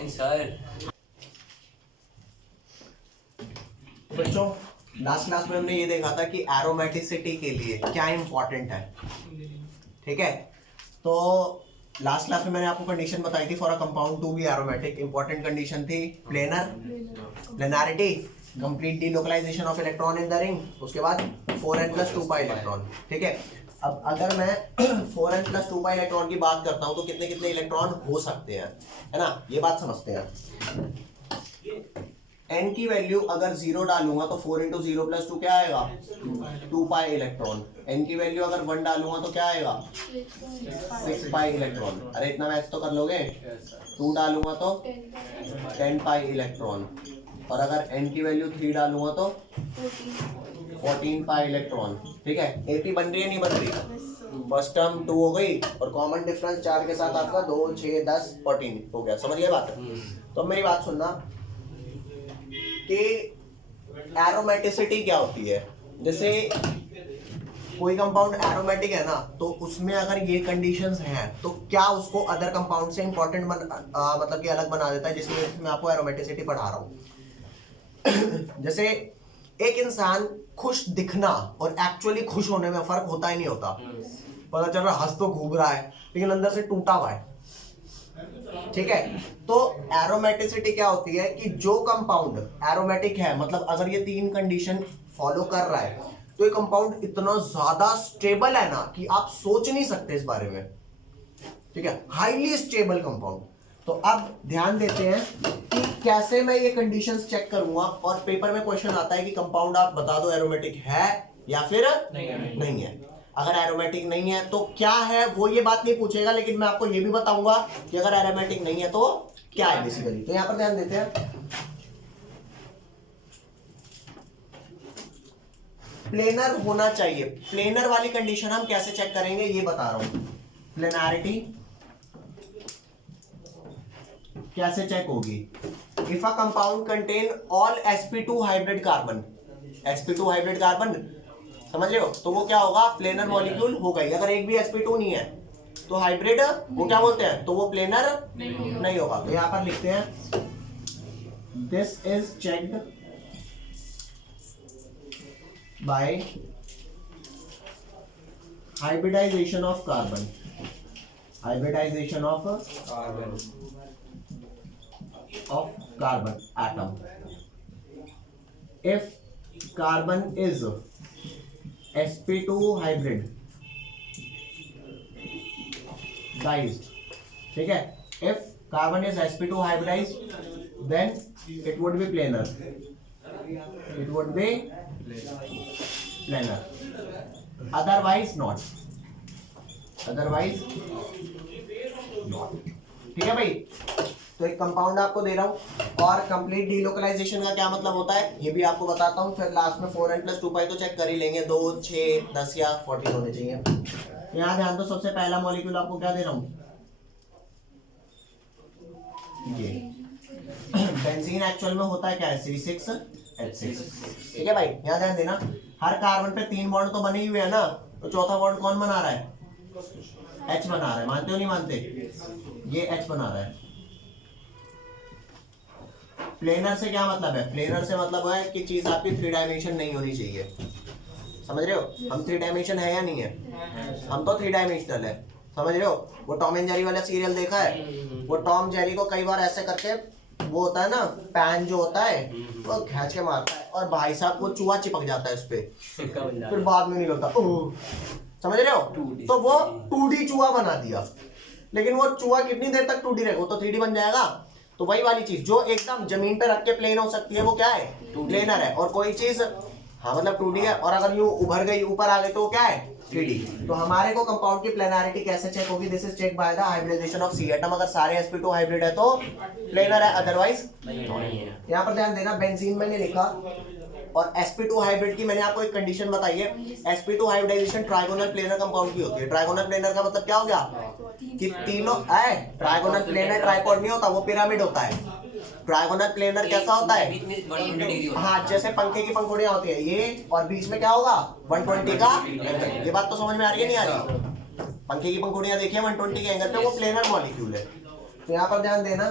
Fine sir. बच्चों last class में हमने ये देखा था कि एरोमेटिसिटी के लिए क्या इंपॉर्टेंट है, ठीक है। तो लास्ट क्लास में मैंने आपको कंडीशन बताई थी for a compound to be aromatic. Important condition थी planarity, complete delocalisation of electron in the ring, उसके बाद 4n + 2 पाई इलेक्ट्रॉन, ठीक है। अब अगर मैं 4n + 2 पाई इलेक्ट्रॉन की बात करता हूं तो कितने कितने इलेक्ट्रॉन हो सकते हैं, है ना, ये बात समझते हैं। n की वैल्यू अगर 0 डालूंगा तो 4 × 0 + 2 क्या आएगा, 2 पाई इलेक्ट्रॉन। n की वैल्यू अगर 1 डालूंगा तो क्या आएगा, 6 पाई इलेक्ट्रॉन। अरे इतना मैथ तो कर लोगे। 2 डालूंगा तो 10 पाई इलेक्ट्रॉन, और अगर n की वैल्यू 3 डालूंगा तो 14 पाई इलेक्ट्रॉन, ठीक है। 80 बन रही है, नहीं बन रही। फर्स्ट टर्म 2 हो गई और कॉमन डिफरेंस 4 के साथ आपका 2, 6, 10, 14 हो गया। समझ गए बात? तो मेरी बात सुनना कि एरोमेटिसिटी क्या होती है। जैसे कोई कंपाउंड एरोमेटिक है ना, तो उसमें अगर ये कंडीशंस हैं तो क्या उसको अदर कंपाउंड से इंपॉर्टेंट मतलब कि अलग बना देता है, जिसकी वजह से मैं आपको एरोमेटिसिटी पढ़ा रहा हूँ। जैसे एक इंसान खुश दिखना और एक्चुअली खुश होने में फर्क होता ही नहीं होता। पता चल रहा हंस तो घूम रहा है लेकिन अंदर से टूटा हुआ है, ठीक है। तो एरोमेटिसिटी क्या होती है कि जो कंपाउंड एरोमेटिक है, मतलब अगर ये 3 कंडीशन फॉलो कर रहा है तो ये कंपाउंड इतना ज्यादा स्टेबल है ना कि आप सोच नहीं सकते इस बारे में, ठीक है। Highly stable compound. तो अब ध्यान देते हैं कि कैसे मैं ये कंडीशंस चेक करूंगा, और पेपर में क्वेश्चन आता है कि कंपाउंड आप बता दो एरोमेटिक है या फिर नहीं है। अगर एरोमेटिक नहीं है तो क्या है वो ये बात नहीं पूछेगा, लेकिन मैं आपको ये भी बताऊंगा कि अगर एरोमेटिक नहीं है तो क्या है बेसिकली। तो यहां पर ध्यान देते हैं, प्लेनर होना चाहिए। प्लेनर वाली कंडीशन हम कैसे चेक करेंगे ये बता रहा हूं। प्लेनारिटी कैसे चेक होगी, if a compound contain all sp2 hybrid carbon, sp2 hybrid carbon समझ रहे हो, तो वो क्या होगा, प्लेनर मॉलिक्यूल हो गई। अगर एक भी sp2 नहीं है तो हाइब्रिड वो क्या बोलते हैं, तो वो प्लेनर नहीं होगा। तो यहां पर लिखते हैं this is checked by hybridisation of carbon, hybridisation of carbon atom. If carbon is sp2 hybridized, ठीक है, if carbon is sp2 hybridized then it would be planar, it would be planar, otherwise not, otherwise not, ठीक है भाई। तो एक compound आपको दे रहा हूं, और कंप्लीट डीलोकलाइजेशन का क्या मतलब होता है ये भी आपको बताता हूं। फिर लास्ट में 4n + 2 पाई तो चेक कर ही लेंगे, 2, 6, 10 या 14 होने चाहिए। यहां ध्यान दो, सबसे पहला मॉलिक्यूल आपको क्या दे रहा हूं, ये बेंजीन एक्चुअल में होता है क्या है, C6H6, ठीक है भाई। यहां ध्यान देना, हर कार्बन पे 3 बॉन्ड तो बने ही हुए हैं ना, तो चौथा बॉन्ड कौन बना रहा है, H बना रहा है। मानते हो नहीं मानते, ये H बना रहा है। प्लेनर से क्या मतलब है, प्लेनर से मतलब है कि चीज आपकी 3 डायमेंशन नहीं होनी चाहिए। समझ रहे हो, हम 3 डायमेंशन है या नहीं है, हम तो 3 डायमेंशनल है। समझ रहे हो, वो टॉम एंड जेरी वाला सीरियल देखा है, वो टॉम जेरी को कई बार ऐसे करके वो होता है ना पैन जो होता है वो खींच के मारता है और भाई साहब वो चूहा चिपक जाता है उस पे, फिर बाद में निकलता। समझ रहे हो, तो वो 2D चूहा बना दिया, लेकिन वो चूहा कितनी देर तक 2D रहेगा, वो तो 3D बन जाएगा। तो वही वाली चीज जो एकदम जमीन पे रख के प्लेन हो सकती है वो क्या है, प्लेनर है। और कोई चीज हाँ मतलब 2D है, और अगर यूं उभर गई ऊपर आ गई तो क्या है, 3D। तो हमारे को कंपाउंड की प्लेनारिटी कैसे चेक होगी, this is check by the hybridisation of C atom. अगर सारे sp2 हाइब्रिड है तो प्लेनर है, अदरवाइज नहीं है। यहाँ पर ध्यान देना, बेंजीन मैंने लिखा और sp2 हाइब्रिड की मैंने आपको एक कंडीशन बताई है। sp2 hybridisation trigonal planar compound की होती है। ट्राइगोनल प्लेनर का मतलब क्या हो गया कि तीनों ट्राइगोनल प्लेनर ट्राइपॉड नहीं होता, वो पिरामिड होता है। ट्राइगोनल प्लेनर कैसा होता है, हाँ जैसे पंखे की पंखुड़ियां होती है ये, और बीच में क्या होगा 120 का एंगल। ये बात तो समझ में आ रही है नहीं आ रही, पंखे की पंखुड़ियां देखिए 120 के एंगल पे, वो प्लेनर मॉलिक्यूल है। तो यहाँ पर ध्यान देना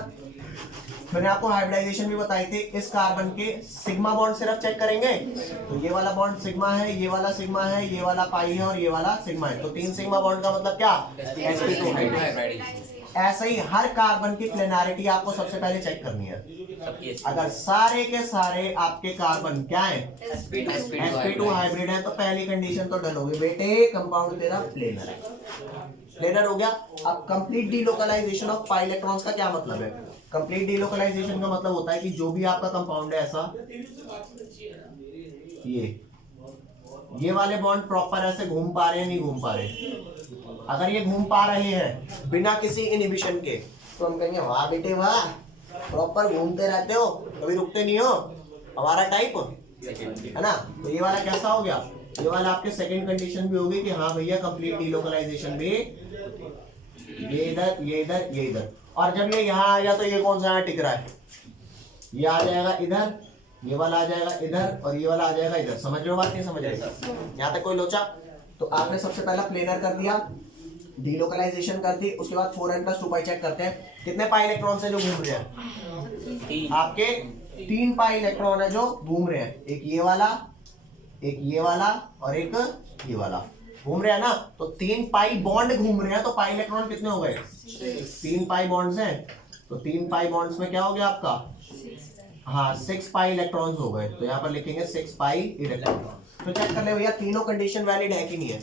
मैंने आपको हाइब्रिडाइजेशन भी बताई थी। इस कार्बन के सिग्मा बॉन्ड सिर्फ चेक करेंगे तो ये वाला बॉन्ड सिग्मा है, ये वाला सिग्मा है, ये वाला पाई है और ये वाला सिग्मा है। तो 3 सिग्मा बॉन्ड का मतलब क्या? sp2 hybridisation. ऐसे ही हर कार्बन की प्लेनारिटी आपको सबसे पहले चेक करनी है। अगर सारे के सारे आपके कार्बन क्या है? sp2 हाइब्रिड है तो पहली कंडीशन तो डन होगी बेटे, कंपाउंड तेरा प्लेनर है। प्लेनर हो गया। अब complete delocalisation of pi electrons का क्या मतलब है? कंप्लीट डीलोकलाइजेशन का मतलब होता है कि जो भी आपका कंपाउंड है ऐसा, ये वाले बॉन्ड प्रॉपर ऐसे घूम पा रहे हैं, नहीं घूम पा रहे? अगर ये घूम पा रहे हैं बिना किसी इनहिबिशन के तो हम कहेंगे वाह बेटे वाह, प्रॉपर घूमते रहते हो, कभी रुकते नहीं हो, हमारा टाइप है ना। तो ये वाला कैसा हो गया? ये वाला आपके सेकंड कंडीशन भी होगी कि हाँ भैया कंप्लीट डीलोकलाइजेशन भी, ये इधर ये इधर ये इधर। और जब ये यहाँ आ गया तो ये कौन सा यहाँ टिक रहा है? ये आ जाएगा इधर, ये वाला आ जाएगा इधर और ये वाला आ जाएगा इधर। समझ रहे हो बात? नहीं समझ रहे? यहाँ तक कोई लोचा? तो आपने सबसे पहला प्लेनर कर दिया, डीलोकलाइजेशन कर दी, उसके बाद 4n+2 पाई चेक करते हैं कितने पाई इलेक्ट्रॉन है जो घूम रहे हैं। आपके 3 पाई इलेक्ट्रॉन है जो घूम रहे हैं, एक ये वाला, एक ये वाला और एक ये वाला घूम रहे हैं ना। तो 3 पाई बॉन्ड घूम रहे हैं तो पाई इलेक्ट्रॉन कितने हो गए? 3 पाई बॉन्ड्स हैं तो 3 पाई बॉन्ड्स में क्या हो गया आपका? हाँ 6 पाई इलेक्ट्रॉन्स हो गए। तो यहाँ पर लिखेंगे 6 पाई इलेक्ट्रॉन। तो चेक कर ले भैया तीनों कंडीशन वैलिड है कि नहीं है।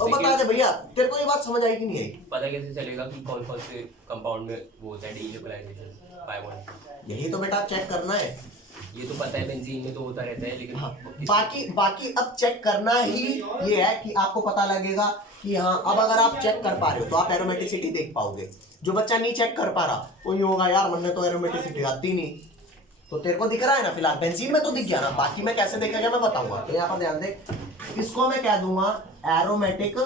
और बता दे भैया तेरे को ये बात समझ आई कि नहीं आई? पता कैसे चलेगा कि कौन कौन से कंपाउंड में वो होता है डीलोकलाइजेशन पाई बॉन्ड? यही तो बेटा चेक करना है। ये तो पता है बेंजीन में तो होता रहता है, लेकिन हाँ, बाकी अब चेक करना ही ये है कि आपको पता लगेगा कि हाँ अब अगर आप चेक कर पा रहे हो तो आप एरोमेटिसिटी देख पाओगे। जो बच्चा नहीं चेक कर पा रहा वो ये होगा यार मन में तो एरोमेटिसिटी आती नहीं। तो तेरे को दिख रहा है ना फिलहाल, बेंजीन में तो दिख गया ना, बाकी में कैसे देखेगा मैं बताऊंगा। तो यहाँ पर ध्यान दे, इसको मैं कह दूंगा एरोमेटिक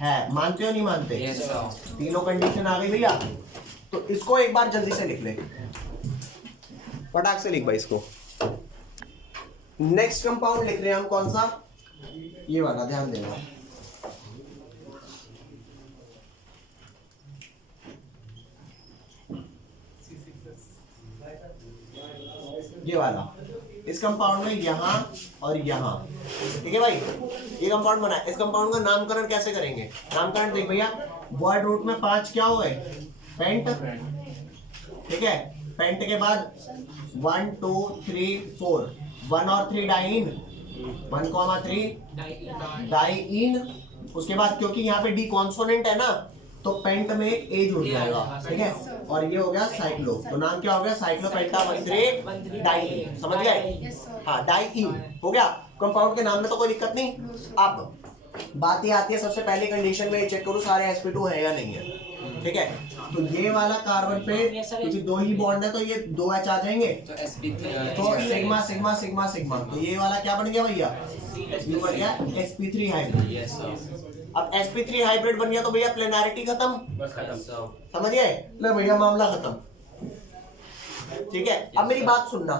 है। मानते हो नहीं मानते? तीनों कंडीशन आ गई भैया। तो इसको एक बार जल्दी से लिख ले, फटाक से लिख भाई इसको। नेक्स्ट कंपाउंड लिख रहे हैं हम कौन सा? ये वाला, ध्यान देना। ये वाला, इस कंपाउंड में यहां और यहां, ठीक है भाई, ये कंपाउंड बना है। इस कंपाउंड का नामकरण कैसे करेंगे? नामकरण देख भैया, वर्ड रूट में 5 क्या हो गए? पेंट, ठीक है। पेंट के बाद 1 2 3 4, 1 और 3 डाइइन, 1,3 डाइइन। उसके बाद क्योंकि यहाँ पे डी कॉन्सोनेंट है ना तो पेंट में ए जुड़ जाएगा, ठीक है। और ये हो गया साइक्लो, तो नाम क्या हो गया? Cyclopenta 13 diene. समझ गए? हाँ डाइइन हो गया। कंपाउंड के नाम में तो कोई दिक्कत नहीं। अब बात ये आती है सबसे पहली कंडीशन में चेक करो सारे sp2 है या नहीं है, ठीक है। तो ये वाला कार्बन पे क्योंकि 2 ही बॉन्ड है तो ये 2 H आ जाएंगे तो सिग्मा सिग्मा सिग्मा सिग्मा। तो ये वाला क्या बन गया भैया? ये बन गया sp3 हाइब्रिड। अब sp3 हाइब्रिड बन गया तो भैया प्लेनारिटी खत्म, बस खत्म। समझ गए? ले भैया मामला खत्म, ठीक है। अब मेरी बात सुनना,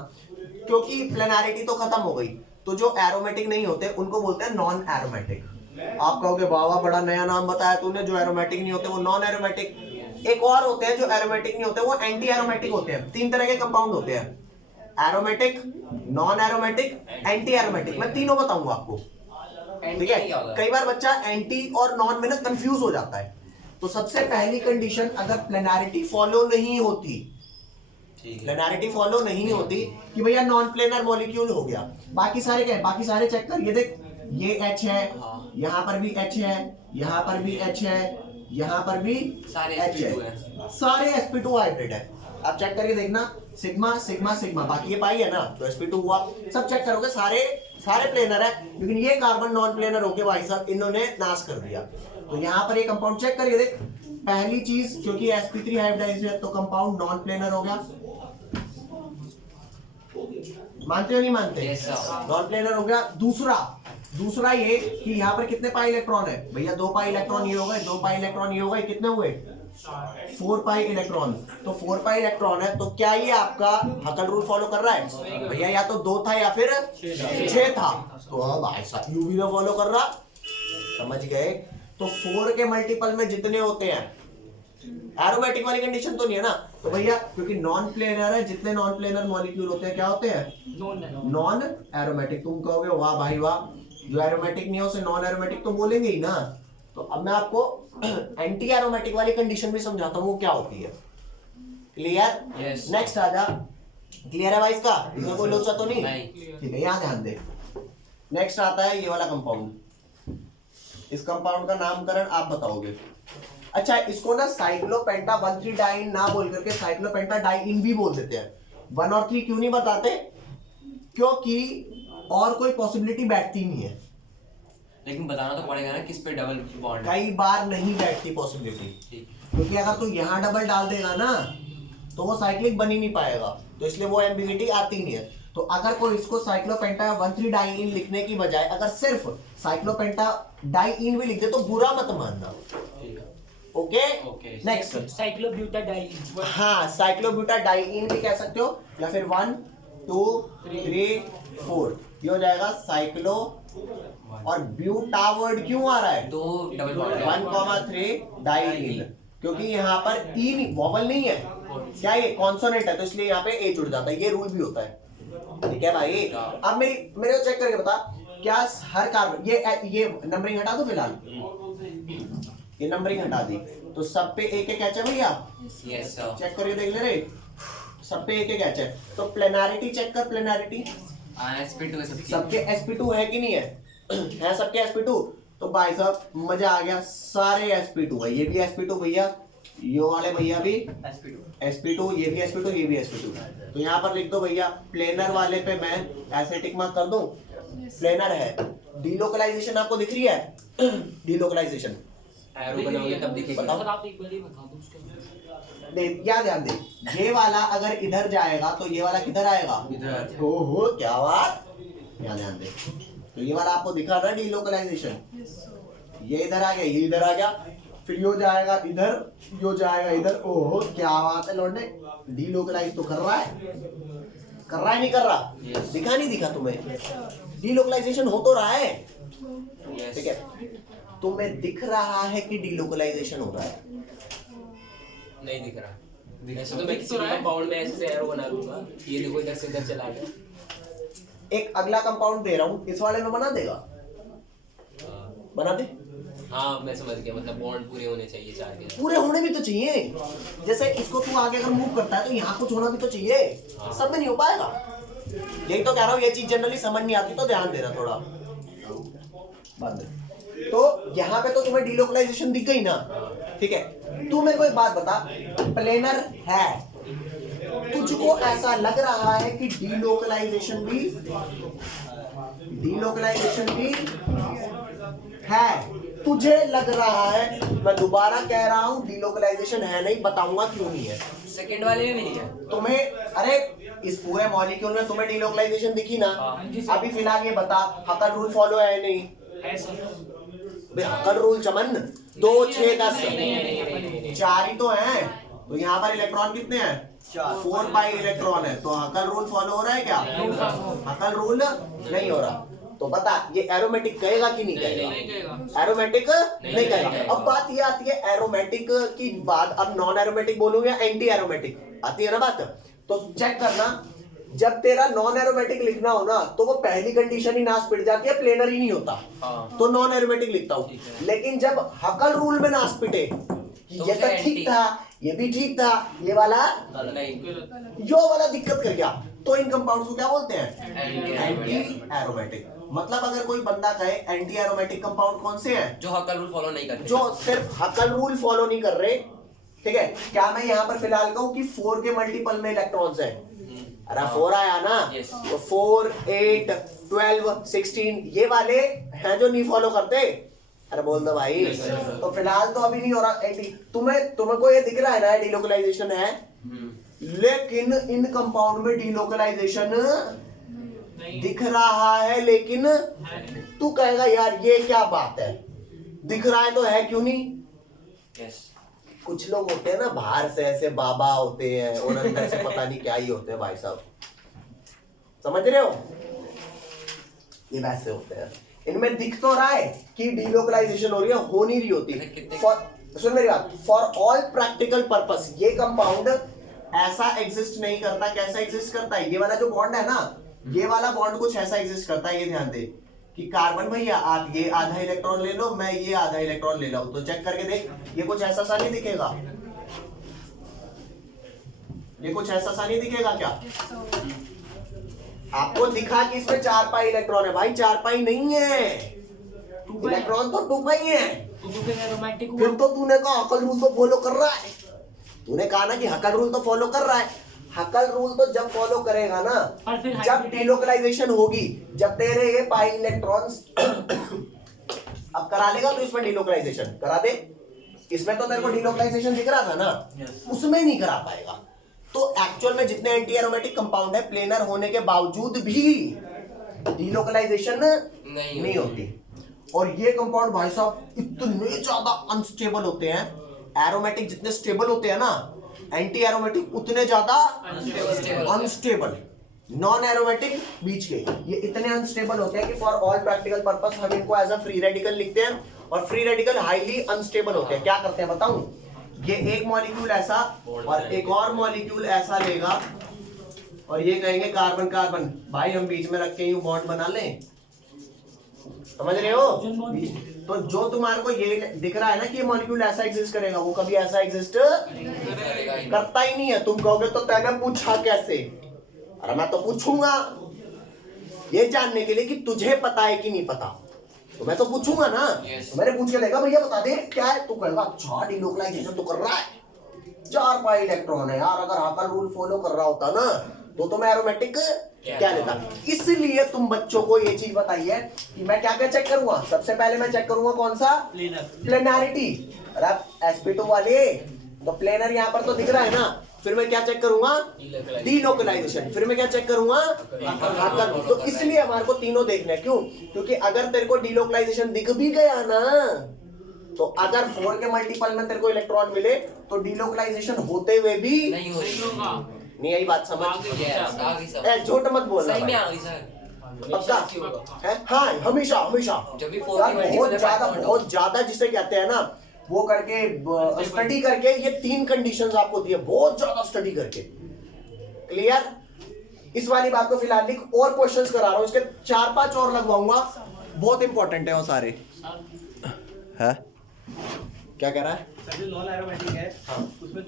क्योंकि प्लेनारिटी तो खत्म हो गई तो जो एरोमेटिक नहीं होते उनको बोलते हैं नॉन एरोमेटिक। आप कहोगे वाह बड़ा नया नाम बताया तूने, जो एरोमेटिक नहीं होते वो नॉन एरोमेटिक। एक और होते हैं जो एरोमेटिक नहीं होते, वो एंटी एरोमेटिक होते हैं। 3 तरह के कंपाउंड होते हैं, aromatic, non aromatic, anti aromatic. मैं तीनों बताऊंगा आपको, ठीक है। कई बार बच्चा एंटी और नॉन में ना कंफ्यूज हो जाता है। तो सबसे पहली कंडीशन, अगर प्लेनारिटी फॉलो नहीं होती, प्लेनारिटी फॉलो नहीं होती कि भैया नॉन प्लेनर मॉलिक्यूल हो गया, बाकी सारे क्या है? बाकी सारे चेक कर, ये देख ये H है, यहाँ पर भी H है, यहाँ पर भी H है, यहाँ पर भी H है, सारे sp2 हाइब्रिड है। आप चेक करके देखना, सिग्मा सिग्मा सिग्मा, बाकी ये पाई है ना तो sp2 हुआ। सब चेक करोगे सारे प्लेनर है, लेकिन ये कार्बन नॉन प्लेनर होके भाई साहब इन्होंने नाश कर दिया। तो यहाँ पर ये कंपाउंड चेक करिए, देख पहली चीज क्योंकि sp3 हाइब्रिडाइज्ड है तो कंपाउंड नॉन प्लेनर हो गया। मानते हो नहीं मानते? नॉन प्लेनर हो गया। दूसरा ये कि यहाँ पर कितने पाई इलेक्ट्रॉन है भैया? 2 पाई इलेक्ट्रॉन ये हो गए, 2 पाई इलेक्ट्रॉन ये हो गए, कितने हुए? 4 पाई इलेक्ट्रॉन। तो 4 पाई इलेक्ट्रॉन है तो क्या ये आपका हकल रूल फॉलो कर रहा है भैया? या तो 2 था या फिर 6 था। तो भाई साहब यूवी ना फॉलो कर रहा, समझ गए? तो 4 के मल्टीपल में जितने होते हैं एरोमेटिक वाली कंडीशन तो नहीं है ना, तो भैया क्योंकि नॉन प्लेनर है, जितने नॉन प्लेनर मॉलिक्यूल होते हैं क्या होते हैं, नॉन एरोमेटिक। तुम कहोगे वाह भाई वाह, जो एरोमेटिक नहीं है उसे नॉन एरोमेटिक तो बोलेंगे ही ना। तो अब मैं आपको एंटी एरोमेटिक वाली कंडीशन भी समझाता हूँ वो क्या होती है। क्लियर? Yes. नेक्स्ट आ जा। क्लियर है भाई इसका? इसमें कोई लोचा तो नहीं? नहीं। ठीक है, यहाँ ध्यान दे। नेक्स्ट आता है ये वाला कंपाउंड। इस कंपाउंड का नामकरण आप बताओगे। अच्छा, इसको ना साइक्लोपेंटा 1,3 डाइन ना बोल करके साइक्लोपेंटा डाइन भी बोल देते हैं। 1 और 3 क्यों नहीं बताते? क्योंकि और कोई पॉसिबिलिटी बैठती नहीं है। लेकिन बताना तो पड़ेगा ना किस पे डबल बॉन्ड है। कई बार नहीं बैठती पॉसिबिलिटी, ठीक। क्योंकि अगर तू यहाँ डबल डाल देगा ना तो वो साइक्लिक बन ही नहीं पाएगा, तो इसलिए वो एम्बिग्युइटी आती नहीं है। तो अगर कोई इसको साइक्लोपेंटा 1,3 डाइन लिखने की बजाय अगर सिर्फ साइक्लोपेंटा डाइन भी लिख दे तो बुरा मत मानना। ठीक है। ओके? ओके। Next, cyclobutadiene. हाँ साइक्लोब्यूटा डाइन भी कह सकते हो, या फिर 1 2 3 4 ये हो जाएगा साइक्लो। और ब्यूटा वर्ड क्यों आ रहा है? दो डबल बॉन्ड 1,3 डाइन, क्योंकि यहाँ पर ई नहीं, वॉवल नहीं है, क्या ये कॉन्सोनेंट है, तो इसलिए यहाँ पे ए जुड़ जाता है। ये रूल भी होता है। ठीक है भाई? अब मेरे को चेक करके बता, क्या हर कार्बन ये नंबरिंग हटा दो फिलहाल, ये नंबरिंग हटा दी, तो सब पे एक एक एच है भैया। Yes sir. चेक करके देख ले रे, सब पे एक एक एच है। तो प्लेनारिटी चेक कर, प्लेनारिटी sp2 है सबकी। सबके sp2 है कि नहीं है? है सबके sp2? तो भाई साहब मजा आ गया, सारे sp2 है। ये भी sp2 भैया, ये वाले भैया भी sp2, ये भी sp2, ये भी sp2। तो यहाँ पर लिख दो भैया, प्लेनर वाले पे मैं एसेटिक मार्क कर दूं, प्लेनर है। डीलोकलाइजेशन आपको दिख रही है? डीलोकलाइजेशन एरो बनाओगे तब दिखेगा। बताओ। सर आप एक बार ही बता दो उसका। दे या ध्यान दे, ये वाला अगर इधर जाएगा तो ये वाला किधर आएगा? इधर। ओहो क्या बात, यहाँ ध्यान दे। तो ये वाला आपको दिखा था डीलोकलाइजेशन, ये इधर आ गया, ये इधर आ गया, फिर यो जाएगा इधर, यो जाएगा इधर। ओहो क्या बात है लौंडे, डीलोकलाइज तो कर रहा है, कर रहा है नहीं कर रहा? Yes. दिखा नहीं दिखा तुम्हें? डीलोकलाइजेशन हो तो रहा है। यस। ठीक है, तुम्हें दिख रहा है कि डीलोकलाइजेशन हो रहा है? नहीं दिख रहा। ऐसे तो मैं किसी कंपाउंड में ऐसे से एरो बना दूंगा, ये देखो इधर से इधर चला गया। एक अगला कंपाउंड दे रहा हूँ, इस वाले में बना देगा? बना दे। हाँ मैं समझ गया, मतलब बॉन्ड पूरे होने चाहिए 4 के। पूरे होने भी तो चाहिए। जैसे इसको तू आगे अगर मूव करता है तो यहाँ कुछ होना भी तो चाहिए, सब में नहीं हो पाएगा। यही तो कह रहा हूँ, ये चीज जनरली समझ नहीं आती तो ध्यान देना थोड़ा। बंद। तो यहाँ पे तो तुम्हें डीलोकलाइजेशन दिख गई ना? ठीक है, तू मेरे को एक बात बता, प्लेनर है, तुझको ऐसा लग रहा है कि डीलोकलाइजेशन भी है? तुझे लग रहा है? मैं दोबारा कह रहा हूं डीलोकलाइजेशन है नहीं, बताऊंगा क्यों नहीं है। सेकंड वाले में भी नहीं है। तुम्हें अरे इस पूरे मॉलिक्यूल में तुम्हें डीलोकलाइजेशन दिखी ना? अभी फिलहाल ये बता, हकल रूल फॉलो है नहीं? है सर। बे हकल रूल चमन 2 6 10 नहीं। 4 ही तो हैं। तो यहाँ पर इलेक्ट्रॉन कितने हैं? 4 पाई इलेक्ट्रॉन है। तो हकल रूल फॉलो हो रहा है क्या? हकल रूल नहीं हो रहा। तो बता ये एरोमेटिक कहेगा कि नहीं कहेगा? एरोमेटिक नहीं कहेगा। अब बात ये आती है एरोमेटिक की बात, अब नॉन एरोमेटिक बोलूं या एंटी एरोमेटिक, आती है ना बात? तो चेक करना, जब तेरा नॉन एरोमेटिक लिखना हो ना तो वो पहली कंडीशन ही नाश पिट जाती है, प्लेनर ही नहीं होता। तो नॉन एरोमेटिक लिखता हूं। लेकिन जब हकल रूल में नाश पिटे, ये तो ठीक था, ये भी ठीक था, ये वाला जो वाला दिक्कत कर गया, तो इन कंपाउंड्स को क्या बोलते हैं? Anti aromatic. मतलब अगर कोई बंदा कहे एंटी एरोमेटिक कंपाउंड कौन से हैं? जो हकल रूल फॉलो नहीं करते, जो सिर्फ हकल रूल फॉलो नहीं कर रहे। ठीक है, क्या मैं यहाँ पर फिलहाल कहूँ कि 4 के मल्टीपल में इलेक्ट्रॉन्स हैं? अरे 4 आया ना? तो 4 8 12 16 ये वाले हैं जो नहीं फॉलो करते। अरे बोल दो भाई। तो फिलहाल तो अभी नहीं हो रहा एंटी। तुमको ये दिख रहा है ना डीलोकलाइजेशन है, लेकिन इन कंपाउंड में डीलोकलाइजेशन दिख रहा है, लेकिन तू कहेगा यार ये क्या बात है, दिख रहा है तो है क्यों नहीं? यस। कुछ लोग होते हैं ना बाहर से ऐसे बाबा होते हैं और अंदर से पता नहीं क्या ही होते हैं भाई साहब, समझ रहे हो? ये वैसे होते हैं। इनमें दिख तो रहा है कि डीलोकलाइजेशन हो रही है, हो नहीं रही होती। सुन मेरी बात, फॉर ऑल प्रैक्टिकल पर्पस ये कंपाउंड ऐसा एग्जिस्ट नहीं करता। कैसा एग्जिस्ट करता है? ये वाला जो बॉन्ड है ना, ये वाला बॉन्ड कुछ ऐसा एग्जिस्ट करता है, ये ध्यान दे कि कार्बन भैया आप ये आधा इलेक्ट्रॉन ले लो, मैं ये आधा इलेक्ट्रॉन ले लो, तो चेक करके देख, ये कुछ ऐसा सा नहीं दिखेगा? ये कुछ ऐसा सा नहीं दिखेगा क्या? आपको दिखा कि इसमें 4 पाई इलेक्ट्रॉन है, भाई 4 पाई नहीं है, इलेक्ट्रॉन तो 2 पाई है। रोमांटिक फिर तो तूने कहा हकल रूल तो फॉलो कर रहा है, तूने कहा ना कि हकल रूल तो फॉलो कर रहा है। हकल रूल तो जब फॉलो करेगा ना, जब डिलोकलाइजेशन होगी, जब तेरे ये पाई इलेक्ट्रॉन्स अब करा लेगा तो इसमें डिलोकलाइजेशन करा दे। इसमें तो तेरे को डिलोकलाइजेशन दिख रहा था ना, उसमें नहीं करा पाएगा। तो एक्चुअल में जितने एंटी एरोमेटिक कंपाउंड है, प्लेनर होने के बावजूद भी डिलोकलाइजेशन नहीं होती। और ये कंपाउंड भाई साहब इतने ज्यादा अनस्टेबल होते हैं, एरोमेटिक जितने स्टेबल होते हैं ना, एंटी एरोमेटिक उतने ज्यादा अनस्टेबल। नॉन एरोमेटिक बीच के ये इतने अनस्टेबल होते हैं कि फॉर ऑल प्रैक्टिकल पर्पस हम इनको एज अ फ्री रेडिकल लिखते हैं। और फ्री रेडिकल हाईली अनस्टेबल होते हैं। क्या करते हैं बताऊं? ये एक मॉलिक्यूल ऐसा और एक और मॉलिक्यूल ऐसा लेगा और ये कहेंगे कार्बन कार्बन, भाई हम बीच में रख के यूं बॉन्ड बना लें, समझ रहे हो? तो जो तुम्हारे को ये दिख रहा है ना कि ये मॉलिक्यूल ऐसा एग्जिस्ट करेगा, वो कभी ऐसा एग्जिस्ट करता ही नहीं है। तुम कहोगे तो तैने पूछा कैसे? अरे मैं तो पूछूंगा ये जानने के लिए कि तुझे पता है कि नहीं पता, तो मैं तो पूछूंगा ना। तो मैंने पूछ के देखा भैया बता दे क्या है, तू कहेगा अच्छा डिलोकलाइजेशन तो कर रहा है, 4 पाई इलेक्ट्रॉन है यार, अगर हकल रूल फॉलो कर रहा होता ना तो मैं एरोमेटिक क्या लेता। इसलिए तुम बच्चों को ये चीज बताई है कि मैं क्या क्या चेक करूंगा। सबसे पहले मैं चेक करूंगा कौन सा? प्लेनारिटी। अरे sp2 वाले तो प्लेनर यहाँ पर तो दिख रहा है ना। फिर मैं क्या चेक करूंगा? डिलोकलाइजेशन। फिर मैं क्या चेक करूंगा? हकल। तो इसलिए हमारे को तीनों देखना है। क्यों? क्योंकि अगर तेरे को डिलोकलाइजेशन दिख भी गया ना, तो अगर 4 के मल्टीपल में तेरे को इलेक्ट्रॉन मिले तो डिलोकलाइजेशन होते हुए भी नहीं होगा। नहीं आई बात समझ? झूठ मत बोलना सही में भाई। आ गई सर। पक्का है? हाँ हमेशा हमेशा जब भी यार बहुत ज्यादा जिसे कहते हैं ना वो करके स्टडी करके ये 3 कंडीशंस आपको दी है, बहुत ज्यादा स्टडी करके। क्लियर? इस वाली बात को फिलहाल लिख, और क्वेश्चंस करा रहा हूँ, इसके 4-5 और लगवाऊंगा, बहुत इंपॉर्टेंट है वो सारे। है क्या कह रहा है? सर जो नॉन एरोमेटिक है उसमें भी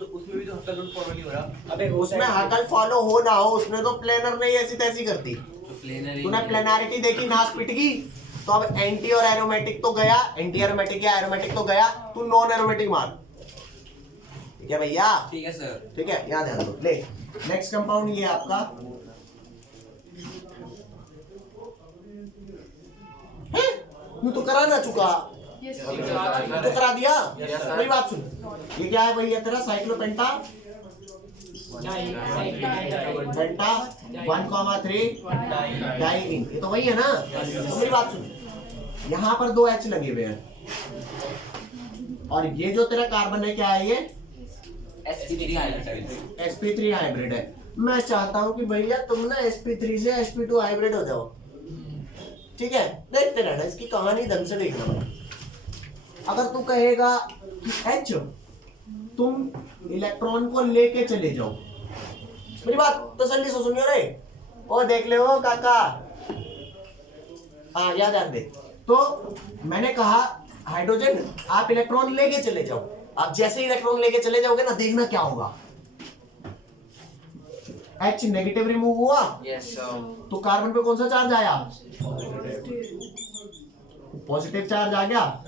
तो हकल रूल फॉलो नहीं हो रहा। अबे उसमें हकल फॉलो हो ना हो, उसमें तो प्लेनर नहीं ऐसी तैसी करती। तूने प्लेनारिटी देखी नाश पिटगी, तो अब एंटी और एरोमेटिक तो गया, एंटी एरोमेटिक या एरोमेटिक तो गया, तू नॉन एरोमेटिक मार। ठीक है भैया? ठीक है सर। ठीक है, यहाँ ध्यान दो। ले नेक्स्ट कंपाउंड ये आपका है, तू तो करा ना चुका, तो करा दिया। मेरी बात सुन, ये क्या है भैया तेरा? साइक्लोपेंटा पेंटा 1,3 डाइईन, ये तो वही है ना? तो मेरी बात सुन, यहाँ पर 2 H लगे हुए हैं और ये जो तेरा कार्बन है क्या है? ये sp3 हाइब्रिड है। मैं चाहता हूँ कि भैया तुम ना sp3 से sp2 हाइब्रिड हो जाओ। ठीक है, देखते रहना, इसकी कहानी ढंग से देखना। अगर तू कहेगा कि H तुम इलेक्ट्रॉन को लेके चले जाओ, मेरी बात तसल्ली से सुनियो रे, ओ देख ले वो काका, हाँ याद रख दे। तो मैंने कहा हाइड्रोजन आप इलेक्ट्रॉन लेके चले जाओ। आप जैसे इलेक्ट्रॉन लेके चले जाओगे ना, देखना क्या होगा। H नेगेटिव रिमूव हुआ, तो कार्बन पे कौन सा चार्ज आया? पॉजिटिव चार्ज आ गया।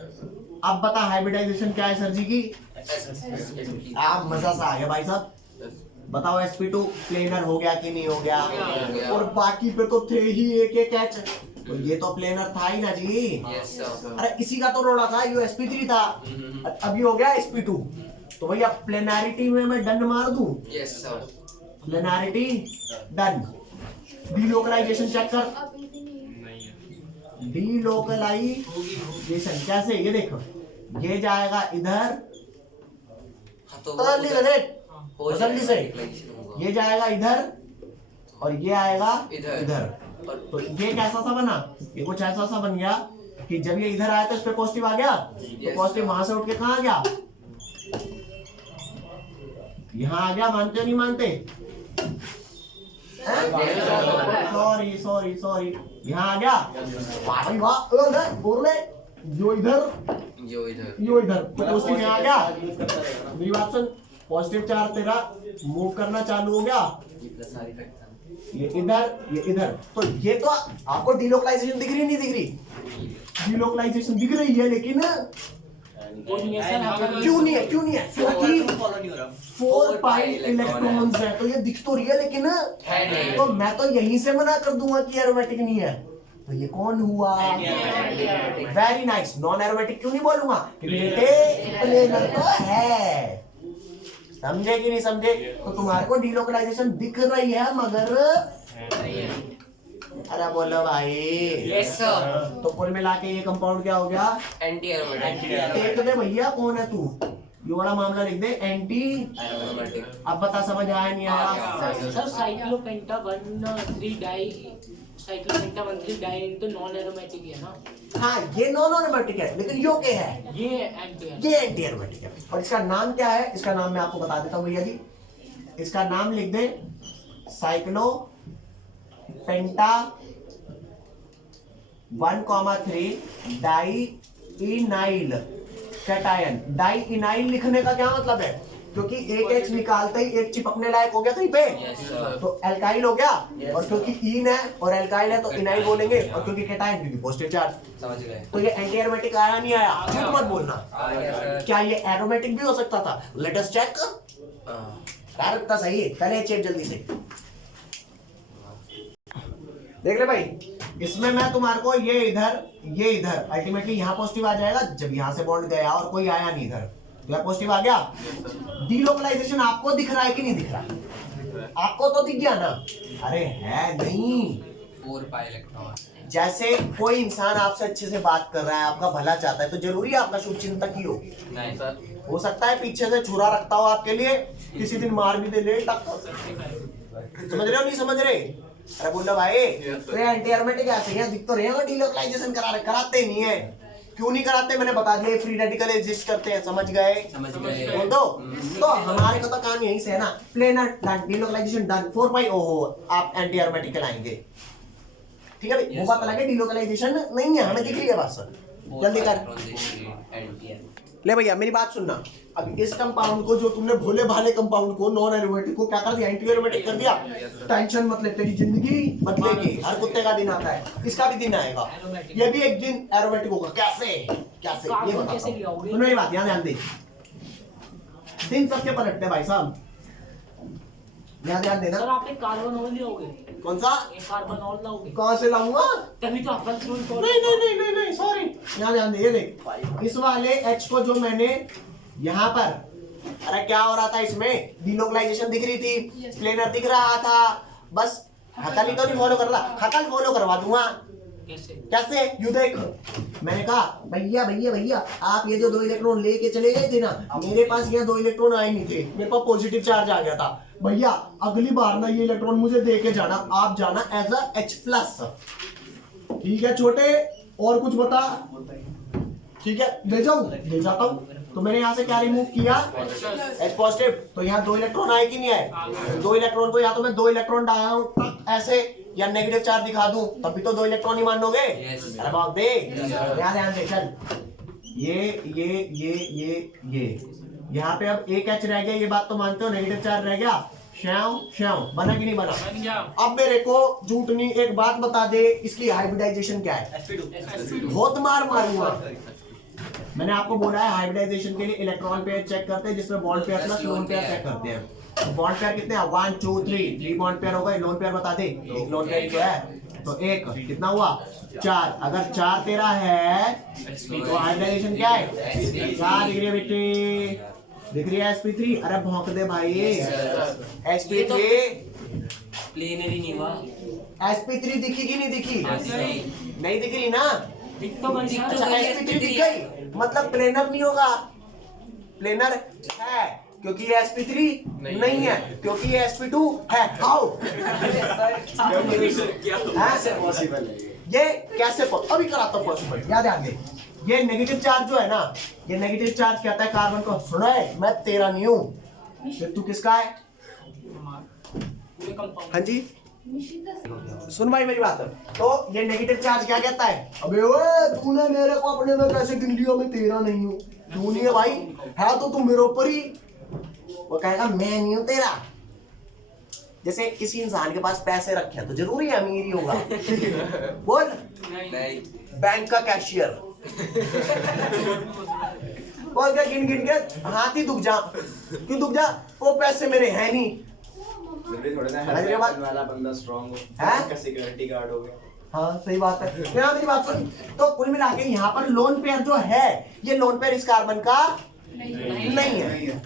अब बता हाइब्रिडाइजेशन क्या है सर जी की? आप मजा सा आ गया भाई साहब। बताओ sp2 प्लेनर हो गया कि नहीं हो गया? और बाकी पे तो थे ही एक H, तो ये तो प्लेनर था ही ना जी। अरे इसी का तो रोड़ा था, ये sp3 था, अब ये हो गया sp2। तो भैया प्लेनारिटी में मैं डन मार दूं? प्लेनारिटी डन। डिलोकलाइजेशन चेक कर। डिलोकलाइजेशन कैसे? ये देखो, ये जाएगा इधर, जल्दी से ये जाएगा इधर और ये आएगा इधर। तो ये कैसा सा बना? ये कुछ ऐसा सा बन गया कि जब ये इधर आया तो इस पे पॉजिटिव आ गया, तो पॉजिटिव वहां से उठ के कहाँ आ गया? यहाँ आ गया, मानते हो नहीं मानते? सॉरी सॉरी सॉरी, यहाँ आ गया। वाह भाई वाह, बोल ले जो इधर यो इधर, तो पॉजिटिव यहाँ आ गया। मेरी बात सुन, पॉजिटिव चार्ज तेरा मूव करना चालू हो गया, ये इधर, तो ये तो आपको डीलोकलाइजेशन दिख रही नहीं दिख रही? डीलोकलाइजेशन दिख रही है, लेकिन क्यों नहीं है? क्योंकि फॉलो नहीं हो रहा। 4 पाई इलेक्ट्रॉन्स है, तो ये दिख तो रही है लेकिन तो मैं तो यहीं से मना कर दूंगा कि एरोमेटिक नहीं है। तो ये कौन हुआ? Very nice. नॉन एरोमेटिक क्यों नहीं बोलूंगा? क्योंकि प्लेनर तो है। समझे कि नहीं समझे? तो तुम्हारे को डीलोकलाइजेशन दिख रही है मगर अरे बोलो भाई। Yes sir. तो कुल मिला के ये कंपाउंड क्या हो गया? Anti aromatic. देख दे भैया कौन है तू, ये वाला मामला लिख दे, एंटी एरोमेटिक। अब बता समझ आया नहीं आया? Sir cyclopenta 1,3 di, cyclopenta 1,3 di into non aromatic है ना? हाँ ये नॉन एरोमेटिक है, लेकिन यो क्या है? ये एंटी ये एंटी एरोमेटिक है। और इसका नाम क्या है? इसका नाम मैं आपको बता देता हूँ भैया जी, इसका नाम लिख दे साइक्लो पेंटा 1,3 डाई इनाइल कैटायन। डाई इनाइल लिखने का क्या मतलब है? क्योंकि एक H निकालते ही एक चिपकने लायक हो गया कहीं पे, तो एल्काइल हो गया। और क्योंकि ईन है और एल्काइल है तो इनाइल बोलेंगे, और क्योंकि कैटायन क्योंकि पॉजिटिव चार्ज। समझ गए। तो ये एंटी एरोमेटिक आया नहीं आया? झूठ मत बोलना। क्या ये एरोमेटिक भी हो सकता था? Let us check. डायरेक्ट था सही है, पहले चेक जल्दी से देख ले भाई। इसमें मैं तुम्हारे को ये इधर अल्टीमेटली यहाँ पॉजिटिव आ जाएगा जब यहाँ से बॉन्ड गया और कोई आया नहीं इधर, तो यहाँ पॉजिटिव आ गया। डीलोकलाइजेशन आपको दिख रहा है कि नहीं दिख रहा? आपको तो दिख गया ना? अरे है नहीं। 4 पाई इलेक्ट्रॉन। जैसे कोई इंसान आपसे अच्छे से बात कर रहा है, आपका भला चाहता है, तो जरूरी है आपका शुभ चिंतक ही हो? नहीं सर। हो सकता है पीछे से छुरा रखता हो आपके लिए, किसी दिन मार भी दे ले टक। समझ रहे हो नहीं समझ रहे? अरे बोलो भाई, तो ये एंटी एरोमेटिक ऐसे हैं, दिख तो रहे हैं, डीलोकलाइजेशन कराते नहीं है। क्यों नहीं कराते मैंने बता दिया, फ्री रेडिकल एग्जिस्ट करते हैं। समझ गए? समझ गए। बोल दो। तो हमारे का तो काम यहीं से है ना, प्लेनर डन, डीलोकलाइजेशन डन, 4 पाई ओहो आप एंटी एरोमेटिक कहलाएंगे। ठीक है भाई, वो बात अलग है, डीलोकलाइजेशन नहीं है, हमें दिख रही है बस। जल्दी कर एंटी। ले भैया मेरी बात सुनना। अब इस कंपाउंड को, जो तुमने भोले भाले कंपाउंड को, नॉन एरोमेटिक को क्या कर दिया? एंटी एरोमेटिक कर दिया। टेंशन मत ले, तेरी जिंदगी बदलेगी। हर कुत्ते का दिन आता है, इसका भी दिन आएगा, ये भी एक दिन एरोमेटिक होगा। कैसे कैसे ये कैसे बताओ। लियाओगे? सुनो ये बात, यहाँ ध्यान दे, दिन सबके पलटते भाई साहब, यहाँ ध्यान देना। सर आप एक कार्बन और लियाओगे? कौन सा? एक कार्बन और लाओगे? कहाँ से लाऊंगा? तभी तो अपन नहीं सॉरी, यहाँ ध्यान दे। ये देख, इस वाले H को जो मैंने यहाँ पर, अरे क्या हो रहा था इसमें? डीलोकलाइजेशन दिख रही थी, प्लेनर दिख रहा था, बस हकल ही तो नहीं फॉलो कर रहा, हकल फॉलो करवा दूंगा। कैसे? यू देख, मैंने कहा भैया आप ये जो 2 इलेक्ट्रॉन लेके चले गए थे ना, मेरे पास यहाँ 2 इलेक्ट्रॉन आए नहीं थे, मेरे पास पॉजिटिव चार्ज आ गया था। भैया अगली बार ना ये इलेक्ट्रॉन मुझे दे के जाना, आप जाना एज अ H+। ठीक है छोटे, और कुछ बता? ठीक है ले जाता हूँ। तो मैंने यहाँ से क्या रिमूव किया? H positive. तो यहाँ 2 इलेक्ट्रॉन आए कि नहीं आए? 2 इलेक्ट्रॉन को या तो मैं 2 इलेक्ट्रॉन डाला हूँ ऐसे, या नेगेटिव चार्ज दिखा दूं, तब भी तो 2 इलेक्ट्रॉन ही मान लोगे। अरे बाप दे, ध्यान दे चल। ये यहाँ पे अब एक H रह गया, ये बात तो मानते हो, नेगेटिव चार्ज रह गया। श्याम बना कि नहीं बना? अब मेरे को झूठ नहीं, एक बात बता दे, इसकी हाइब्रिडाइजेशन क्या है? बहुत मार मारूंगा। मैंने आपको बोला है हाइब्रिडाइजेशन के लिए इलेक्ट्रॉन पेयर चेक करते हैं, जिसमें bond pair plus lone pair check करते हैं। बॉन्ड पेयर कितने हैं? 1 2 3 बॉन्ड पेयर हो गए। लोन पेयर बता दे, एक लोन पेयर क्या है? तो एक कितना हुआ? 4। अगर 4 तेरा है तो हाइब्रिडाइजेशन क्या है? 4 डिग्री बेटे, दिख रही है sp3? अरे भौंक दे भाई, sp3 प्लेनरी नहीं हुआ। sp3 दिखी कि नहीं दिखी? नहीं दिख रही ना? तो अच्छा sp3 दिख गई, मतलब प्लेनर नहीं होगा। प्लेनर है क्योंकि ये sp3 नहीं है, क्योंकि ये sp2 है। हाउ ये कैसे अभी कराता हूँ पॉसिबल। याद आ गए, ये नेगेटिव चार्ज जो है ना, ये नेगेटिव चार्ज कहता है कार्बन को, सुनो मैं तेरा नहीं हूँ, फिर तू किसका है? पूरे कंपाउंड हाँ जी, सुन भाई मेरी बात। तो ये नेगेटिव चार्ज क्या कहता है? अबे ओए तूने मेरे को अपने में कैसे गिन लिया, मैं तेरा नहीं हूँ। क्यों नहीं है भाई? है तो तू मेरे ऊपर ही। वो कहेगा मैं नहीं हूँ तेरा। जैसे किसी इंसान के पास पैसे रखे हैं तो जरूरी है अमीर ही होगा। बोल, नहीं बैंक का कैशियर बोल क्या गिन गिन के हाथ ही दुख जा। क्यों दुख जा? वो पैसे मेरे हैं नहीं। थोड़ा सा समझ रहे हो बात? वाला बंदा स्ट्रांग हो, हैं? का सिक्योरिटी गार्ड हो गया। हाँ सही बात है। यहाँ मेरी बात सुन। तो कुल मिला के यहाँ पर लोन पेयर जो है, ये लोन पेयर इस कार्बन का नहीं है।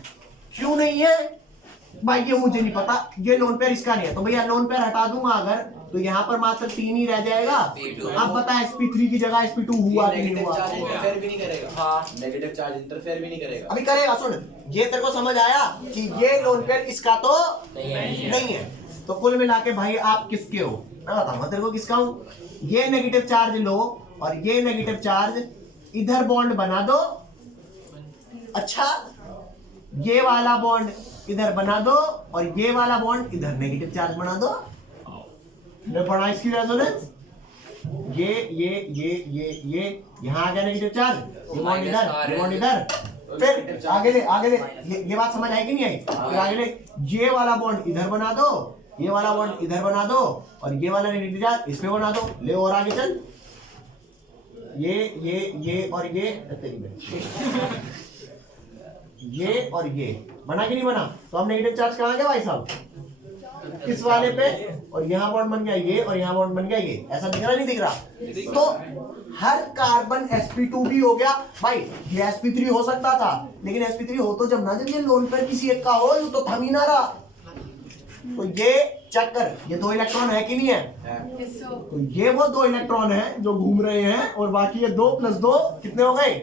क्यों नहीं है भाई? ये मुझे नहीं पता। ये लोन पेयर इसका नहीं है तो भैया लोन पेयर हटा दूंगा अगर, तो यहाँ पर मात्र 3 ही रह जाएगा। अब पता है sp3 की जगह sp2 हुआ कि नहीं हुआ? इंटरफेयर भी नहीं करेगा। हाँ नेगेटिव चार्ज इंटरफेयर भी नहीं करेगा। अभी करेगा। सुन, ये तेरे को समझ आया कि ये लोन पेयर इसका तो नहीं है। तो कुल मिला के भाई आप किसके हो? मैं बताऊंगा तेरे को किसका हूं। ये नेगेटिव चार्ज लो और ये नेगेटिव चार्ज इधर बॉन्ड बना दो। अच्छा, ये वाला बॉन्ड इधर बना दो और ये वाला बॉन्ड इधर नेगेटिव चार्ज बना दो। मैं पढ़ा इसकी रेजोनेंस। ये यहाँ आ गया नेगेटिव चार्ज, ये बॉन्ड इधर, ये बॉन्ड इधर। फिर आगे ले ये बात समझ आई कि नहीं आई? फिर आगे ले, ये वाला बॉन्ड इधर बना दो, ये वाला बॉन्ड इधर बना दो और ये वाला नेगेटिव चार्ज इस पे बना दो। ले और आगे चल, ये और ये और ये बना कि नहीं बना? तो अब नेगेटिव चार्ज कहाँ गया भाई साहब? इस वाले पे, और यहाँ बॉन्ड बन गया ये और यहाँ बॉन्ड बन गया ये। ऐसा दिख रहा नहीं दिख रहा? तो हर कार्बन sp2 भी हो गया भाई। ये sp3 हो सकता था, लेकिन sp3 हो तो जब ये लोन पर किसी एक का हो तो थम ही ना रहा। तो ये चेक कर, ये 2 इलेक्ट्रॉन है कि नहीं है? तो ये वो 2 इलेक्ट्रॉन है जो घूम रहे हैं और बाकी ये 2 + 2 कितने हो गए?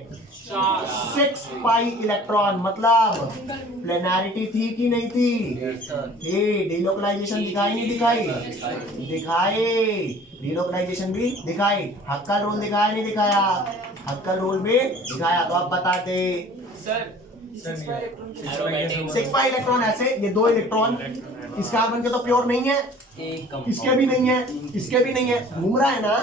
6 पाई इलेक्ट्रॉन। मतलब प्लेनैरिटी थी कि नहीं थी? थी। डिलोकलाइजेशन दिखाई नहीं दिखाई? दिखाई। डिलोकलाइजेशन भी दिखाई। हक्कल रूल दिखाया नहीं दिखाया? हक्कल रूल भी दिखाया। तो अब बताते सर 6 पाई इलेक्ट्रॉन ऐसे, ये 2 इलेक्ट्रॉन इस कार्बन के तो प्योर नहीं है, इसके भी नहीं है, इसके भी नहीं है, घूम रहा है ना।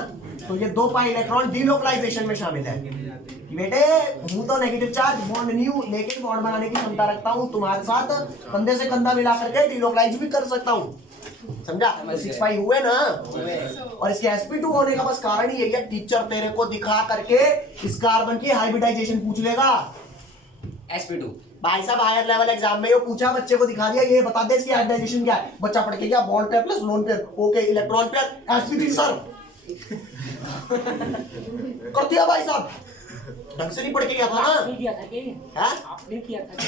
तो ये 2 पाई इलेक्ट्रॉन डिलोकलाइजेशन में शामिल है कि बेटे हूं तो नेगेटिव चार्ज बॉन्ड नहीं हूं, लेकिन बॉन्ड बनाने की क्षमता रखता हूं। तुम्हारे साथ कंधे से कंधा मिला करके डिलोकलाइज भी कर सकता हूं। समझा? 6 पाई हुए ना। और इसके sp2 होने का बस कारण ही यही है, टीचर तेरे को दिखा करके इस कार्बन की हाइब्रिडाइजेशन पूछ लेगा। sp2 भाई साहब हायर लेवल एग्जाम में ये पूछा, बच्चे को दिखा दिया, ये बता दे इसकी हाइब्रिडाइजेशन क्या है। बच्चा पढ़ के क्या? Bond pair plus lone pair, okay, electron pair, sp3 sir. कर दिया भाई साहब, ढंग से नहीं पढ़ के गया था ना। आपने किया था कि? आपने किया था कि?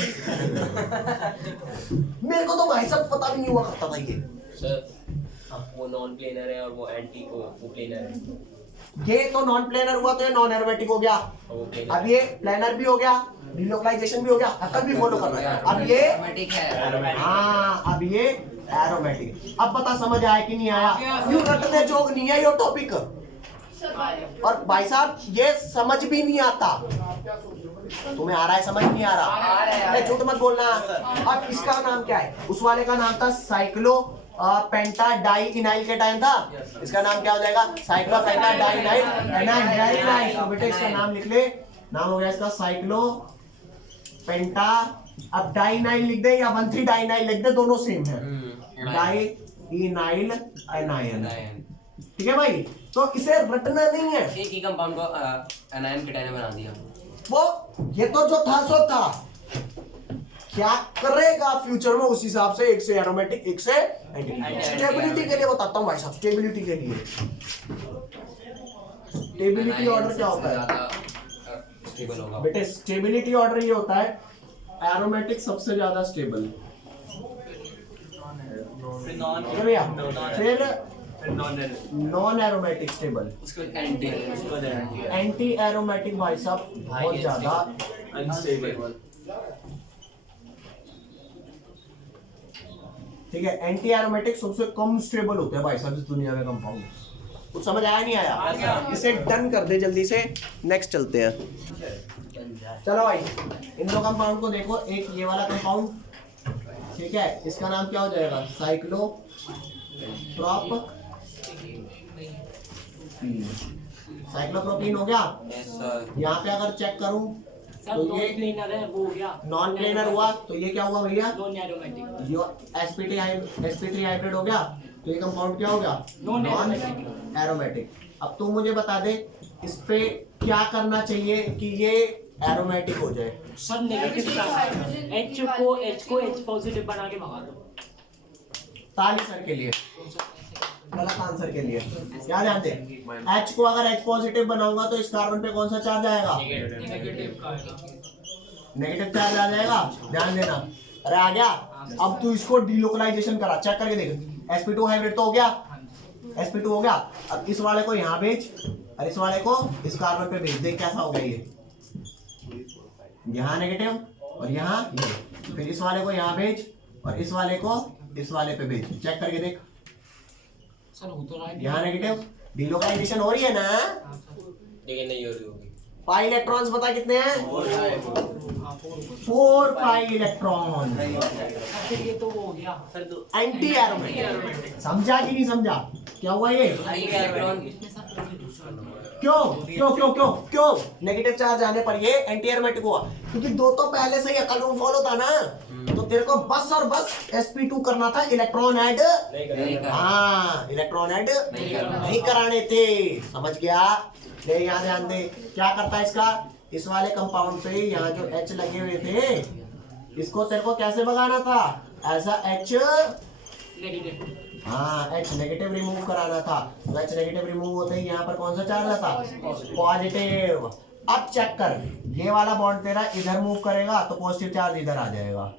मेरे को तो भाई साहब पता भी नहीं हुआ करता था ये। सर वो नॉन प्लेनर है और वो एंटी वो प्लेनर है। ये तो नॉन प्लेनर हुआ तो ये नॉन एरोमेटिक हो गया। अब ये प्लेनर भी हो गया, डिलोकलाइजेशन भी हो गया, अकल भी फॉलो कर रहा है। अब ये एरोमेटिक है। हाँ, अब ये एरोमेटिक। अब पता समझ आया कि नहीं आया? यूं रटने जोग नहीं है ये टॉपिक। और भाई साहब ये समझ भी नहीं आता। तुम्हें आ रहा है? समझ नहीं आ रहा? झूठ मत बोलना। अब इसका नाम क्या है? उस वाले का नाम था साइक्लो पेंटा डाई इनाइल के टाइम था। इसका नाम क्या हो जाएगा? साइक्लो पेंटा डाई इनाइल। तो बेटे इसका नाम लिख ले। नाम हो गया इसका साइक्लो पेंटा। अब डाइनाइल लिख दे या 1,3 डाइनाइल लिख दे, दोनों सेम है। Di enyl anion. ठीक है भाई? तो इसे रटना नहीं है। एक ही कंपाउंड को एनायन केटायन बना दिया। वो ये तो जो था सो था। क्या करेगा फ्यूचर में उस हिसाब से, एक से एरोमेटिक एक से स्टेबिलिटी के लिए बताता हूँ भाई साहब। स्टेबिलिटी के लिए स्टेबिलिटी ऑर्डर क्या होता है बेटे? स्टेबिलिटी ऑर्डर ये होता है एरोमेटिक सबसे ज्यादा स्टेबल, भैया। फिर non aromatic stable, anti aromatic भाई साहब बहुत ज्यादा अनस्टेबल। ठीक है, एंटी एरोमेटिक सबसे कम स्टेबल होते हैं भाई साहब इस दुनिया में कंपाउंड। कुछ समझ आया नहीं आया? इसे डन कर दे जल्दी से, नेक्स्ट चलते हैं। चलो भाई इन दो कंपाउंड को देखो। एक ये वाला कंपाउंड ठीक है, इसका नाम क्या हो जाएगा? साइक्लो प्रोप, साइक्लोप्रोपीन हो गया। यहाँ पे अगर चेक करूं सब तो नॉन ये प्लेनर है, वो हो गया नॉन प्लेनर हुआ, तो ये क्या हुआ भैया? Non aromatic. जो sp3 हाइब्रिड हो गया, तो ये कंपाउंड क्या हो गया? Non non aromatic. एरोमेटिक। अब तू मुझे बता दे इस पे क्या करना चाहिए कि ये एरोमेटिक हो जाए? सब नेगेटिव चार्ज, H को H पॉजिटिव बना के भगा दो। ताली सर के लिए, गलत आंसर के लिए क्या ध्यान दे? H को अगर H पॉजिटिव बनाऊंगा तो इस कार्बन पे कौन सा चार्ज आएगा? नेगेटिव चार्ज आ जाएगा। ध्यान देना। अरे आ गया। अब तू इसको डीलोकलाइजेशन करा, चेक करके देख। sp2 हाइब्रिड तो हो गया, sp2 हो गया। अब इस वाले को यहाँ भेज और इस वाले को इस कार्बन पे भेज दे, कैसा हो गया ये? यहाँ नेगेटिव और यहाँ ये। फिर इस वाले को यहाँ भेज और इस वाले को इस वाले पे भेज, चेक करके देख। सर हो तो रहा है। यहाँ नेगेटिव, डीलोकलाइजेशन हो रही है ना? लेकिन नहीं हो रही होगी। पाई इलेक्ट्रॉन्स पता कितने हैं? 4 पाई इलेक्ट्रॉन। फिर ये तो वो हो गया सर तो एंटी एरोमेटिक। समझा कि नहीं समझा? क्या हुआ ये? क्यों क्यों क्यों क्यों क्यों नेगेटिव चार्ज आने पर ये एंटी एरोमेटिक हुआ? क्योंकि दो तो पहले से ही अकल रूल फॉलो था ना, तो तेरे को बस और बस sp2 करना था, इलेक्ट्रॉन ऐड हाँ, इलेक्ट्रॉन ऐड नहीं कराने थे। समझ गया? ले यहाँ ध्यान दे, क्या करता है इसका? इस वाले कंपाउंड से यहाँ जो H लगे हुए थे, इसको तेरे को कैसे भगाना था? ऐसा H नेगेटिव। हाँ, H नेगेटिव रिमूव कराना था। तो H नेगेटिव रिमूव होते ही यहाँ पर कौन सा चार्ज आता? पॉजिटिव। अब चेक कर, ये वाला बॉन्ड तेरा इधर मूव करेगा तो पॉजिटिव चार्ज इधर आ जाएगा।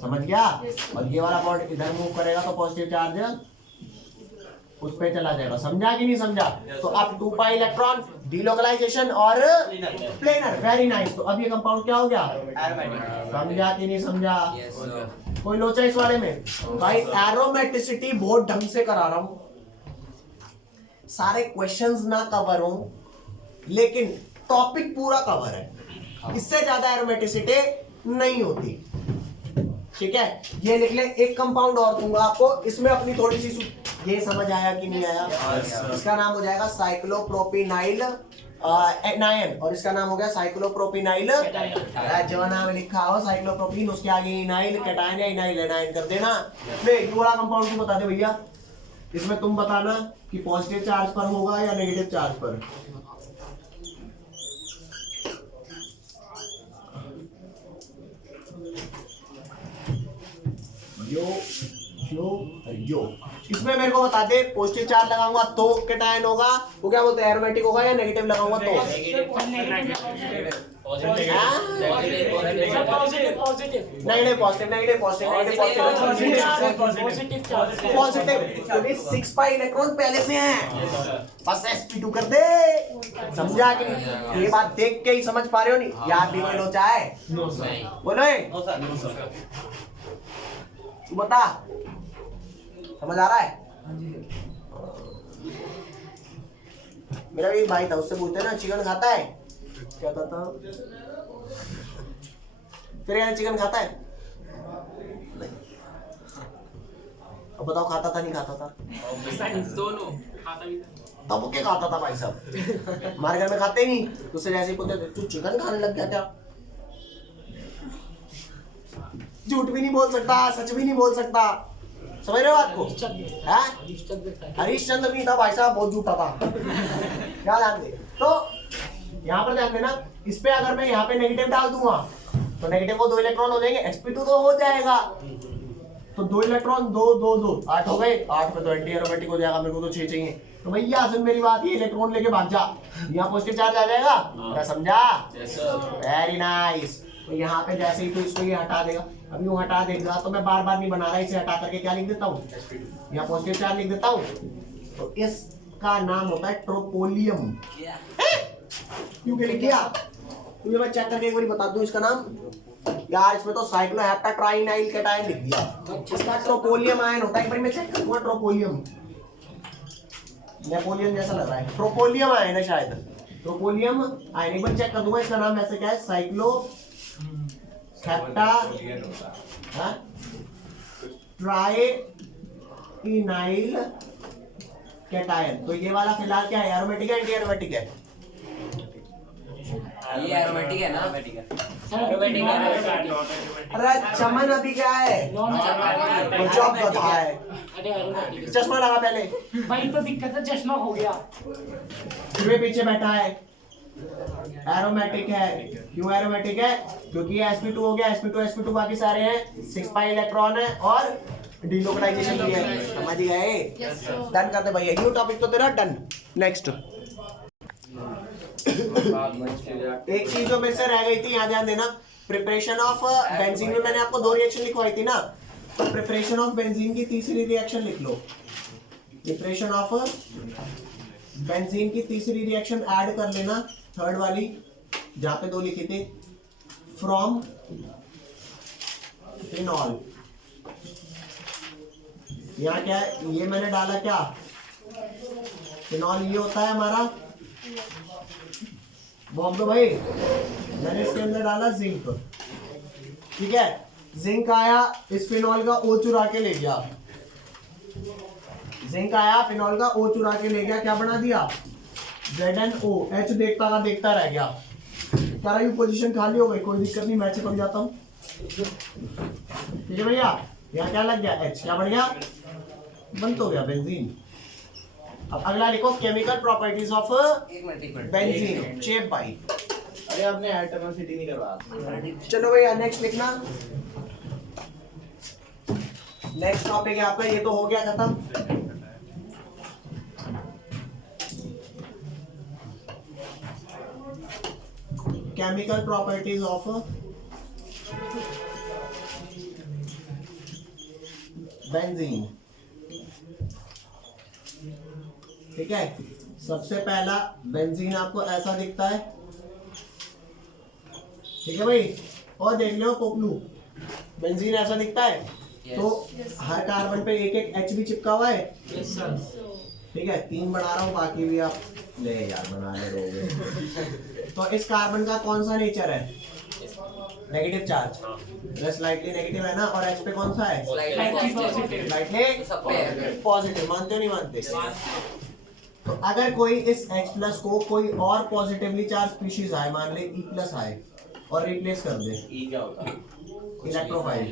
समझ गया? और ये वाला बॉन्ड इधर मूव करेगा तो पॉजिटिव चार्ज उस पे चला जाएगा। समझा कि नहीं समझा? तो अब 2 पाई इलेक्ट्रॉन, डीलोकलाइजेशन और प्लेनर। Very nice. तो अब ये कंपाउंड क्या हो गया? समझा कि नहीं समझा? कोई लोचा इस वाले में? भाई एरोमेटिसिटी बहुत ढंग से करा रहा हूं, सारे क्वेश्चंस ना कवर हो लेकिन टॉपिक पूरा कवर है। इससे ज्यादा एरोमेटिसिटी नहीं होती। ठीक है, ये लिख ले। एक कंपाउंड और दूंगा आपको, इसमें अपनी थोड़ी सी ये समझ आया कि नहीं आया? इसका नाम हो जाएगा साइक्लोप्रोपिनाइल एनायन और इसका नाम हो गया साइक्लोप्रोपिनाइल। जो नाम लिखा हो साइक्लोप्रोपिन, उसके आगे इनाइल कैटायन या इनाइल एनायन कर देना। ले ये वाला कंपाउंड को बता दे भैया, इसमें तुम बताना कि पॉजिटिव चार्ज पर होगा या नेगेटिव चार्ज पर। यो इसमें मेरे को बता दे, पॉजिटिव चार्ज लगाऊंगा तो कैटायन होगा, वो क्या बोलते हैं एरोमेटिक होगा, या नेगेटिव लगाऊंगा तो? नेगेटिव क्योंकि 6 पाई इलेक्ट्रॉन पहले से हैं, बस sp2 कर दे। समझा कि नहीं? ये बात देख के ही समझ पा रहे हो? नहीं याद भी कोई लोचा है? बोलो तू बता, समझ आ रहा है? मेरा भी भाई था, उससे पूछते ना चिकन खाता है, क्या कहता? फिर यार चिकन खाता है? नहीं। अब बताओ खाता था नहीं खाता था? दोनों खाता भी था। तब क्या खाता था भाई साहब? हमारे घर में खाते ही नहीं, तो उससे जैसे ही पूछते तू चिकन खाने लग गया क्या? झूठ भी नहीं बोल सकता, सच भी नहीं बोल सकता। समझ रहे हो बात को? हरीशचंद्र नहीं था भाई साहब, बहुत झूठा था। क्या ध्यान दे, तो यहाँ पर ध्यान देना, इस पे अगर मैं यहाँ पे नेगेटिव डाल दूंगा तो नेगेटिव को 2 इलेक्ट्रॉन हो जाएंगे, sp2 तो हो जाएगा। तो 2 इलेक्ट्रॉन 2 2 2 8 हो गए। 8 पे तो एंटी एरोमेटिक हो जाएगा, मेरे को तो 6 चाहिए। तो भैया सुन मेरी बात, ये इलेक्ट्रॉन लेके भाग जा, यहाँ पॉजिटिव चार्ज आ जाएगा। क्या समझा? Very nice. तो यहाँ पे जैसे ही तो इसको ये हटा देगा, अब यूं हटा देगा तो मैं बार बार नहीं बना रहा, इसे हटा करके क्या लिख देता हूँ? यहाँ पॉजिटिव चार्ज लिख देता हूँ। तो इसका नाम होता है ट्रोपोलियम। क्यों लिख दिया? तुझे मैं चेक करके एक बार बता दूं इसका नाम। यार इसमें तो साइक्लोहेप्टाट्राइनाइल कैटायन लिख दिया, इसका ट्रोपोलियम आयन होता है। एक बार मैं चेक करूंगा, ट्रोपोलियम, नेपोलियन जैसा लग रहा है, ट्रोपोलियम आयन है शायद, ट्रोपोलियम आयन। एक बार चेक कर दूंगा, इसका नाम ऐसे क्या है? Hepta trienyl cation. तो ये वाला फिलहाल क्या है, एरोमेटिक है एंटी एरोमेटिक है? ये एरोमेटिक है ना? एरोमेटिक है। अरे चमन अभी क्या है, नॉन वो जॉब गधा है। अरे एरोमेटिक है। चश्मा लगा पहले, भाई तो दिक्कत है, चश्मा हो गया। फिर पीछे बैठा है, एरोमेटिक है। क्यों एरोमेटिक है? क्योंकि ये sp2 हो गया, sp2 बाकी सारे हैं 6 पाई इलेक्ट्रॉन है और डिलोकलाइजेशन भी है। समझ गए? डन करते भैया, ये टॉपिक तो तेरा डन। नेक्स्ट एक चीज जो मेरे से रह गई थी, यहाँ ध्यान देना, प्रिपरेशन ऑफ बेंजीन में मैंने आपको 2 रिएक्शन लिखवाई थी ना, तो प्रिपरेशन ऑफ बेंजीन की तीसरी रिएक्शन लिख लो। प्रिपरेशन ऑफ बेंजीन की तीसरी रिएक्शन ऐड कर लेना, थर्ड वाली जहां पे 2 लिखी थी, फ्रॉम फिनॉल। यहाँ क्या है, ये मैंने डाला क्या, फिनॉल ये होता है हमारा, बॉम्ब दो भाई, मैंने इसके अंदर डाला जिंक। ठीक है, जिंक आया, इस फिनॉल का ओ चुरा के ले गया, जिंक आया फिनॉल का ओ चुरा के ले गया, क्या बना दिया, ZnO, H देखता का देखता रह गया। सारा यू पोजीशन खाली हो गई, कोई दिक्कत नहीं, मैं चेक कर जाता हूँ। ठीक है भैया, यहाँ क्या लग गया, H क्या बन गया, बन तो गया बेंजीन। अब अगला लिखो, केमिकल प्रॉपर्टीज ऑफ बेंजीन, चेप भाई। अरे आपने एटमोसिटी नहीं करवाया। चलो भैया नेक्स्ट लिखना। नेक्स्ट टॉपिक है आपका, ये तो हो गया खत्म। Chemical properties of benzene. ठीक है, सबसे पहला बेंजीन आपको ऐसा दिखता है। ठीक है भाई, और देख लो पोपलू, बेंजीन ऐसा दिखता है। तो हर कार्बन पे एक एक H भी चिपका हुआ है। ठीक है, 3 बना रहा हूँ, बाकी भी आप ले यार बना ले रहोगे। तो इस कार्बन का कौन सा नेचर है, नेगेटिव चार्ज, स्लाइटली नेगेटिव है ना, और H पे कौन सा है, स्लाइटली पॉजिटिव। मानते हो नहीं मानते? तो अगर कोई इस H+ को कोई और पॉजिटिवली चार्ज स्पीशीज आए, मान ले E+ आए और रिप्लेस कर दे, ई क्या होता है? Electrophile,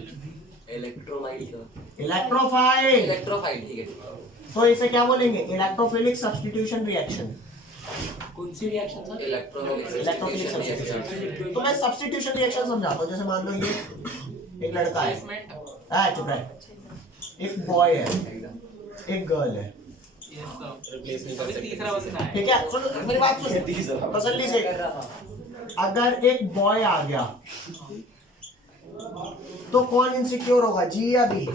electrophile, electrophile. ठीक है। तो इसे क्या बोलेंगे, इलेक्ट्रोफिलिक सब्स्टिट्यूशन रिएक्शन। कौन सी रिएक्शन सर? Electrophilic substitution. तो मैं सब्स्टिट्यूशन रिएक्शन समझाता हूँ। जैसे मान लो ये एक लड़का है, चुप रह, एक बॉय है, एक गर्ल है। तीसरा बंदा है। ठीक है, सुन मेरी बात सुन तसल्ली से। अगर एक बॉय आ गया तो कौन इनसिक्योर होगा, जी या बी?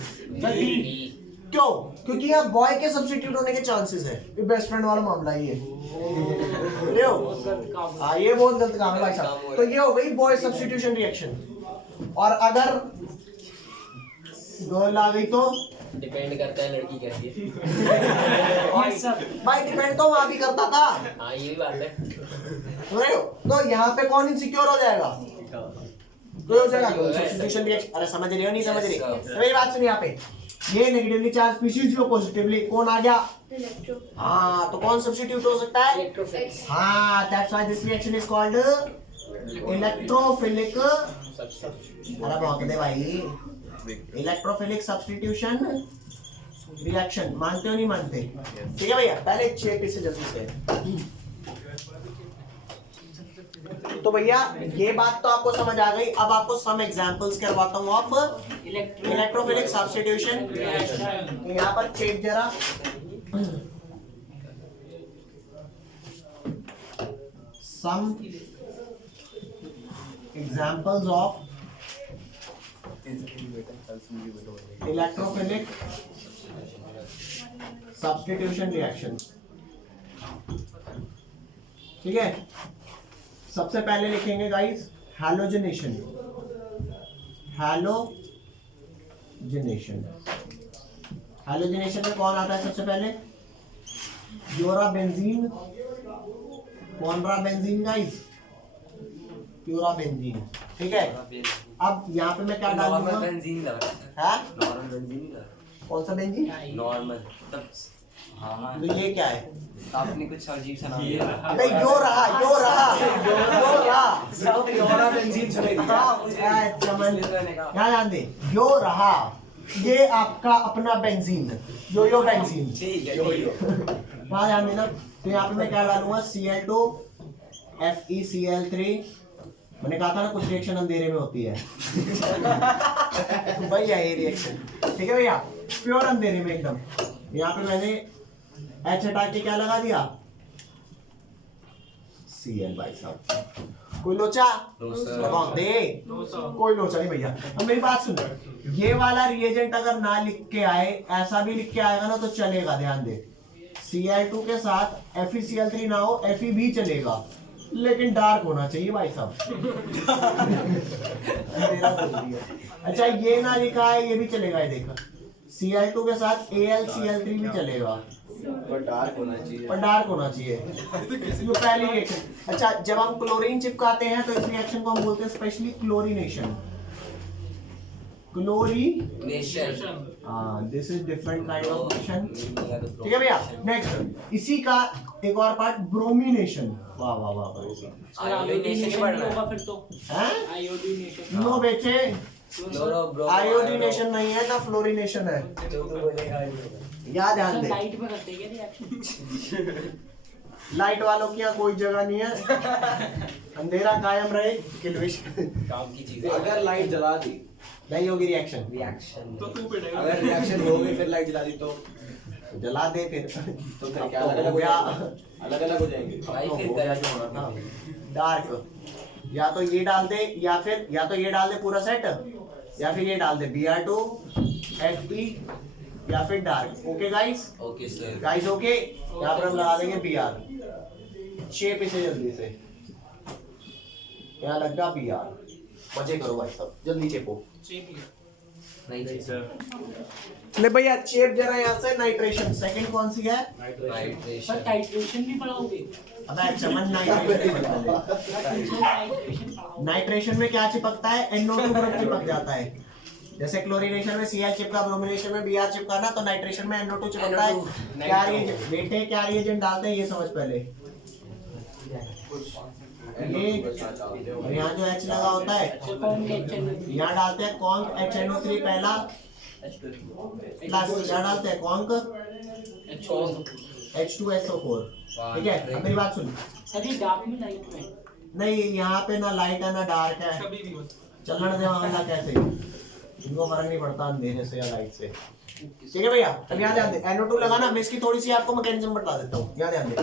क्यों? क्योंकि यहाँ बॉय के सब्स्टिट्यूट होने के चांसेस है। ये बेस्ट फ्रेंड वाला मामला ही है। ये बहुत गलत काम है भाई साहब। तो ये हो गई बॉय सब्स्टिट्यूशन रिएक्शन। और अगर गर्ल आ गई तो डिपेंड करता है लड़की कैसी है। भाई डिपेंड तो वहां भी करता था। हाँ ये भी बात है। तो यहाँ पे कौन इनसिक्योर हो जाएगा, हो जाएगा सब्स्टिट्यूशन रिएक्शन। अरे समझ रहे हो नहीं समझ रही? मेरी बात सुनिए, यहाँ पे ये नेगेटिवली चार्ज स्पीशीज जो पॉजिटिवली, कौन आ गया, हाँ, तो कौन सब्स्टिट्यूट हो सकता है, हाँ, that's why this reaction is called electrophilic. अरे बहुत दे भाई, इलेक्ट्रोफिलिक सब्स्टिट्यूशन रिएक्शन। मानते हो नहीं मानते? ठीक है भैया, पहले चेक इसे जल्दी से। तो भैया ये बात तो आपको समझ आ गई। अब आपको सम एग्जांपल्स करवाता हूँ ऑफ इलेक्ट्रोफिलिक सब्स्टिट्यूशन रिएक्शन। तो यहाँ पर चेक जरा, some examples of electrophilic substitution reaction. ठीक है, सबसे पहले लिखेंगे गाइस हैलोजनेशन। हैलोजनेशन, हैलोजनेशन में कौन आता है सबसे पहले, प्यूराबेंजीन। कौन रहा बेंजीन गाइस, प्यूराबेंजीन। ठीक है, अब यहाँ पे मैं क्या डालूंगा? नॉर्मल बेंजीन लग रहा है। हाँ? नॉर्मल बेंजीन लग रहा कौन सा बेंजीन? है। नॉर्मल तब हाँ तो ये क्या है? आपने कुछ अजीब सा नाम दिया। अबे यो रहा। योरा बेंजीन चलेगी। हाँ, चमन यहाँ ध्यान दे, यो रहा, ये आपका अपना बेंजीन, यो बेंजीन। ठीक है ठीक है। वहाँ ध्यान देना। तो यहाँ पे मैं क्या डालूंगा? Cl2 FeCl3। मैंने कहा था ना कुछ रिएक्शन अंधेरे में होती है। भाई ये रिएक्शन ठीक है भैया, प्योर अंधेरे में एकदम। यहाँ पे मैंने H हटा के क्या लगा दिया? Cl भाई साहब। कोई लोचा? लगाओ दे। कोई लोचा नहीं भैया। अब मेरी बात सुन, ये वाला रिएजेंट अगर ना लिख के आए, ऐसा भी लिख के आएगा ना तो चलेगा। ध्यान दे, Cl2 के साथ FeCl3 ना हो, Fe भी चलेगा, लेकिन डार्क होना चाहिए भाई साहब। मेरा जरूरी है। अच्छा ये ना लिखा है, ये भी चलेगा। ये देखो, Cl2 के साथ AlCl3 भी चलेगा, पर डार्क होना चाहिए। पर डार्क होना चाहिए। ये पहली रिएक्शन। अच्छा जब हम क्लोरीन चिपकाते हैं तो इस रिएक्शन को हम बोलते हैं specially chlorination. Nation. This is different kind of nation. ठीक है भैया। नेक्स्ट इसी का एक और पार्ट, ब्रोमिनेशन। वाह वाह वाह वाह। आयोडीनेशन ही बढ़ रहा है। होगा फिर तो। हैं? आयोडीनेशन। नो बेटे, आयोडीनेशन नहीं है ना, फ्लोरिनेशन है। याद ध्यान दे, लाइट में करते हैं क्या रिएक्शन? लाइट वालों की यहाँ कोई जगह नहीं है। अंधेरा कायम रहे, किलविश काम की चीजें। अगर लाइट जला दी, नहीं होगी रिएक्शन। अगर रिएक्शन हो गई फिर लाइट जला दी तो जला दे फिर। तो फिर क्या अलग अलग हो जाएंगे? अलग अलग हो जाएंगे। भाई फिर क्या हाँ, डार्क। या तो ये डाल दे, या तो ये डाल दे पूरा सेट, या फिर ये डाल दे Br2 Fe, या फिर dark. Okay guys? Okay sir. Guys okay. यहाँ पर हम लगा देंगे Br। शेप इसे जल्दी से, यहाँ लग गया Br। मजे करो भाई सब, जल्दी चेपो। नहीं सर। ले भैया चेप जरा यहाँ से। नाइट्रेशन सेकंड कौन सी है? Sir nitration. टाइट्रेशन भी पढ़ाओगे? अबे चमन नाइट्रेशन। टाइट्रेशन पढ़ाओगे? नाइट्रेशन में क्या चिपकता है? NO2 ग्रुप चिपक जाता है। जैसे क्लोरीनेशन में Cl चिपका, ब्रोमिनेशन में Br चिपका ना, तो नाइट्रेशन में NO2 चिपकता है। NO2 क्या रिएजेंट बेटे, क्या रिएजेंट डालते हैं ये समझ पहले। ये और यहाँ जो H लगा होता है, यहाँ डालते हैं कॉन्क HNO3 पहला प्लस, यहाँ डालते हैं कॉन्क H2SO4। ठीक है। अब मेरी बात सुन। सर ये डार्क में लाइट में? नहीं, यहाँ पे ना लाइट है ना डार्क है, चलने दे मामला कैसे, इनको फर्क नहीं पड़ता अंधेरे से या लाइट से। ठीक है भैया। अब यहाँ ध्यान दे, NO2 लगाना, मैं इसकी थोड़ी सी आपको मैकेनिज्म बता देता हूँ। यहाँ ध्यान दे,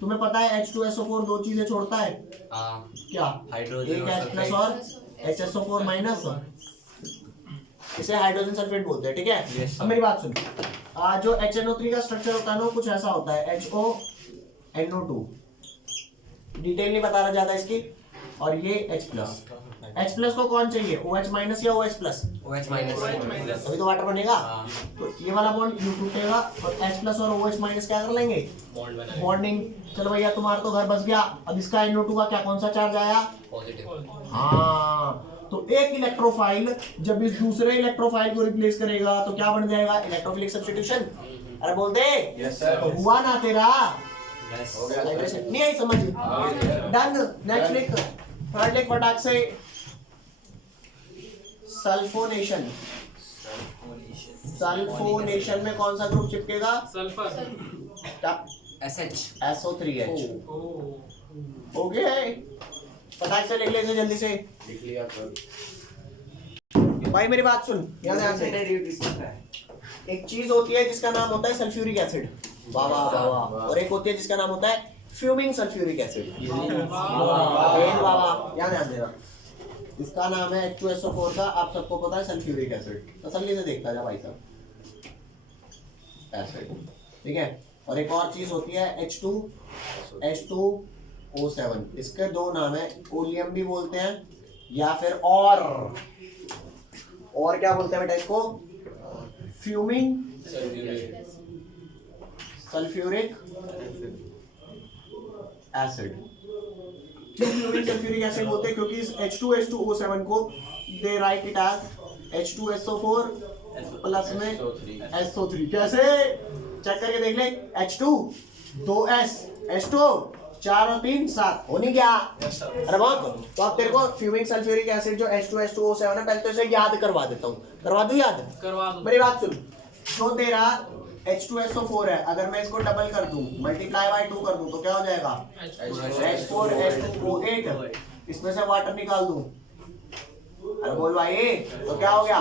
तुम्हें पता है H2SO4 दो चीजें छोड़ता है क्या? हाइड्रोजन एक H प्लस और HSO4 माइनस, इसे हाइड्रोजन सल्फेट बोलते हैं। ठीक है। अब मेरी बात सुन, जो HNO3 का स्ट्रक्चर होता है ना, कुछ ऐसा होता है, HONO2। डिटेल नहीं बता रहा ज्यादा इसकी। और ये H प्लस को कौन चाहिए? OH माइनस या OH प्लस? OH minus. तभी तो वाटर बनेगा। तो ये वाला बॉन्ड यू टूटेगा और H प्लस और OH माइनस क्या कर लेंगे? बॉन्ड बना। बॉन्डिंग। चलो भैया तुम्हारा तो घर बस गया। अब इसका NO2 का क्या कौन सा चार्ज आया? पॉजिटिव। हाँ, तो एक इलेक्ट्रोफाइल जब इस दूसरे इलेक्ट्रोफाइल को रिप्लेस करेगा तो क्या बन जाएगा? Electrophilic substitution. अरे बोल दे। Yes sir. तो हुआ ना तेरा? हो गया नहीं आई समझ? डन। नेक्स्ट लिख, थर्ड लिख फटाक से, सल्फोनेशन। सल्फोनेशन में कौन सा ग्रुप चिपकेगा? सल्फर। SH। SO3H। ओके, फटाक से लिख ले इसे जल्दी से। लिख लिया सर। भाई मेरी बात सुन, यहाँ ध्यान से। एक चीज होती है जिसका नाम होता है सल्फ्यूरिक एसिड। वाह वाह वाह वाह। और एक होती है जिसका नाम होता है फ्यूमिंग सल्फ्यूरिक एसिड। वाह, यहाँ ध्यान देना। इसका नाम है H2SO4 का, आप सबको पता है सल्फ्यूरिक एसिड। तसल्ली से देखता जा भाई साहब, एसिड। ठीक है। और एक और चीज होती है H2O7। इसके दो नाम है, ओलियम भी बोलते हैं या फिर और क्या बोलते हैं बेटा इसको? Fuming sulphuric acid. क्यों फ्यूमिंग सल्फ्यूरिक एसिड बोलते हैं? क्योंकि इस H2H2O7 को they write it as H2SO4 plus में SO3। कैसे चेक करके देख ले, H2 2S H2 4 और 3 7 होनी क्या? अरे बहुत। तो अब तेरे को फ्यूमिंग सल्फ्यूरिक एसिड जो H2H2O7 है, पहले तो इसे याद करवा देता हूँ। करवा दूँ याद? करवा दो। मेरी बात सुन, तो तेरा H2SO4 है, अगर मैं इसको डबल कर दूं, मल्टीप्लाई बाय 2 कर दूं तो क्या हो जाएगा? H4H2O8। इसमें से वाटर निकाल दूं, अरे बोल भाई, तो क्या हो गया?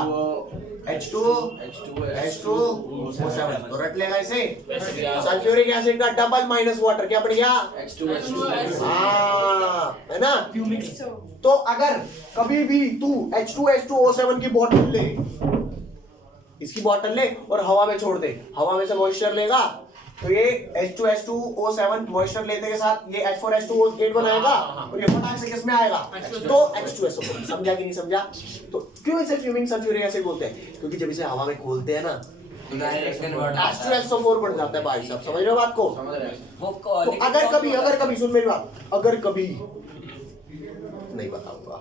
H2O7। तो रट लेगा इसे, सल्फ्यूरिक एसिड का डबल माइनस वाटर, क्या बढ़िया हाँ, है ना? तो अगर कभी भी तू H2H2O7 की बोतल ले, इसकी बोतल ले और हवा में छोड़ दे, हवा में से मॉइस्चर लेगा, तो ये H2H2O7 मॉइस्चर लेते के साथ ये H4H2O8 बनाएगा और ये फटाक से किस में आएगा? तो H2SO4। समझा कि नहीं समझा? तो क्यों इसे फ्यूमिंग सल्फ्यूरिक एसिड बोलते हैं? क्योंकि जब इसे हवा में खोलते हैं ना तो H2SO4 बन जाता है भाई साहब। समझ रहे हो बात को? तो अगर कभी सुन मेरी बात, अगर कभी नहीं बताऊंगा,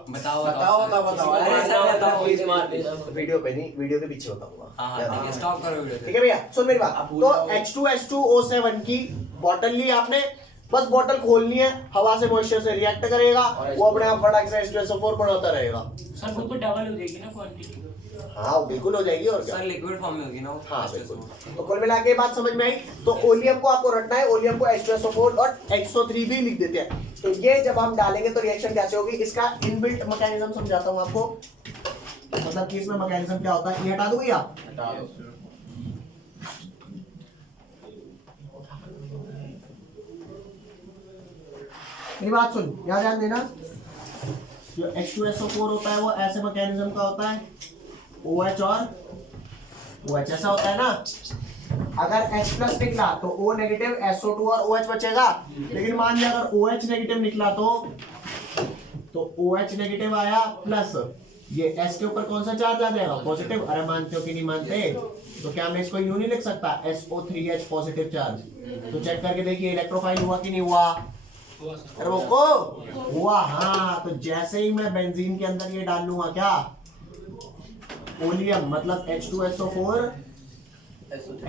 बताओ। वीडियो पे नहीं, वीडियो के पीछे बताऊंगा। हाँ, स्टॉप करो वीडियो। ठीक है भैया, सुन मेरी बात। तो H2H2O7 की बोतल ली आपने, बस बोतल खोलनी है, हवा से मॉइस्चर से रिएक्ट करेगा, वो अपने आप फटाक से H2SO4 बनाता रहेगा। सर वो तो डबल हो जाएगी ना क्वांटिटी? हाँ बिल्कुल हो जाएगी, और क्या? सर लिक्विड फॉर्म में होगी ना? हाँ बिल्कुल। तो कुल मिला के बात समझ में आई। तो ओलियम को आपको रटना है, ओलियम को H2SO4 और HO3 भी लिख देते हैं। तो ये जब हम डालेंगे तो रिएक्शन कैसे होगी, इसका इनबिल्ट मैकेनिज्म समझाता हूँ आपको। मतलब कि इसमें मैकेनिज्म क्या होता है, ये हटा दो भैया। मेरी बात सुन, यहाँ ध्यान देना, जो H2SO4 होता है वो ऐसे मैकेनिज्म का होता है, OH और OH ऐसा होता है ना। अगर H प्लस निकला तो O नेगेटिव, SO2 और OH बचेगा। लेकिन मान लिया अगर OH नेगेटिव निकला तो OH नेगेटिव आया प्लस, ये S के ऊपर कौन सा चार्ज आ जाएगा? पॉजिटिव। अरे मानते हो कि नहीं मानते? तो क्या मैं इसको यूं नहीं लिख सकता, SO3H पॉजिटिव चार्ज? तो चेक करके देखिए इलेक्ट्रोफाइल हुआ कि नहीं हुआ? अरे वो हुआ। हाँ, तो जैसे ही मैं बेंजीन के अंदर ये डाल लूंगा क्या, ओलियम मतलब H2SO4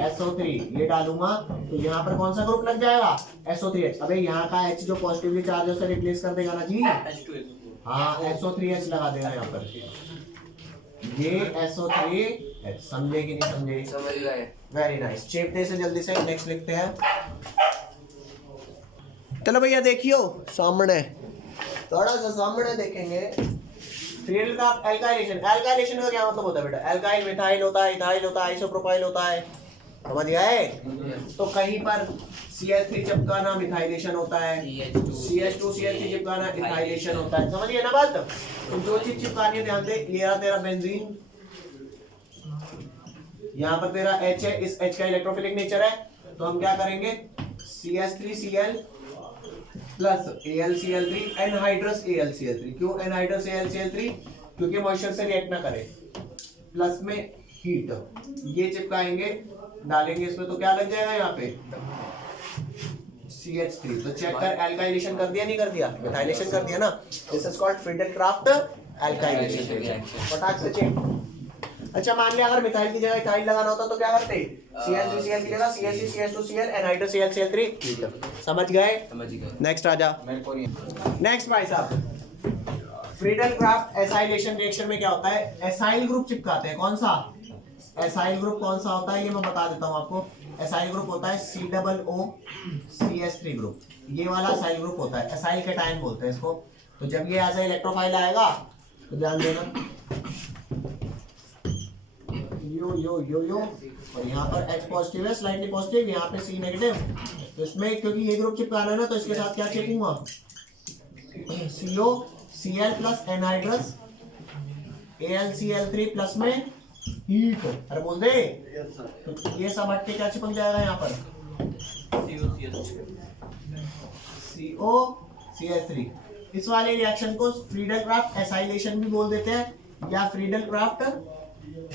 SO3 ये डालूंगा, तो यहाँ पर कौन सा ग्रुप लग जाएगा? SO3H। अबे यहाँ का H जो पॉजिटिवली चार्ज है उसे रिप्लेस कर देगा ना जी। हाँ, SO3H लगा देगा यहाँ पर, ये SO3H। समझे कि नहीं समझे? समझ गए। Very nice. चेपते से जल्दी से नेक्स्ट लिखते हैं। चलो भैया देखियो सामने, थोड़ा सा सामने देखेंगे। फील्ड का एल्काइलेशन, एल्काइलेशन का क्या मतलब होता है बेटा? एल्काइल मिथाइल होता है, इथाइल होता है, आइसोप्रोपाइल होता है, समझ गए? तो कहीं पर CH3 चिपकाना मिथाइलेशन होता है, CH2 CH3 चिपकाना इथाइलेशन होता है। समझिए ना बात? तो जो चीज चिपकानी है ध्यान दे, ये रहा तेरा बेंजीन, यहाँ पर तेरा H है, इस H का इलेक्ट्रोफिलिक नेचर है, तो हम क्या करेंगे, CH3Cl plus AlCl3 anhydrous AlCl3। क्यों एनहाइड्रस AlCl3? क्योंकि मॉइस्चर से रिएक्ट ना करे, प्लस में हीट, ये चिपकाएंगे, डालेंगे इसमें, तो क्या लग जाएगा यहाँ पे? CH3। तो चेक कर, एल्काइलेशन कर दिया नहीं कर दिया? मिथाइलेशन कर दिया ना। This is called Friedel-craft alkylation. फटाक से चेक। अच्छा मान लिया अगर मिथाइल की जगह इथाइल लगाना होता तो क्या करते? CH3Cl की जगह CH3 CH2Cl एनहाइड्रस AlCl3। समझ गए? समझ गए। नेक्स्ट आजा। नेक्स्ट भाई साहब, फ्रीडेल-क्राफ्ट एसाइलेशन रिएक्शन में क्या होता है, एसाइल ग्रुप चिपकाते हैं। कौन सा एसाइल ग्रुप कौन सा होता है ये मैं बता देता हूँ आपको। एसाइल ग्रुप होता है COOCH3 ग्रुप, ये वाला एसाइल ग्रुप होता है, एसाइल कैटायन बोलते हैं इसको। तो जब ये ऐसा इलेक्ट्रोफाइल आएगा तो ध्यान देना, यो यो यो यो, और यहाँ पर H पॉजिटिव है, स्लाइटली पॉजिटिव, यहाँ पे C नेगेटिव। तो इसमें क्योंकि ये ग्रुप चिपकाना है ना, तो इसके साथ क्या चिपकूंगा, COCl plus anhydrous AlCl3 plus में हीट। अरे बोल दे, तो ये सब हट के क्या चिपक जाएगा यहाँ पर, COCH3। इस वाले रिएक्शन को फ्रीडेल-क्राफ्ट एसाइलेशन भी बोल देते हैं या फ्रीडेल-क्राफ्ट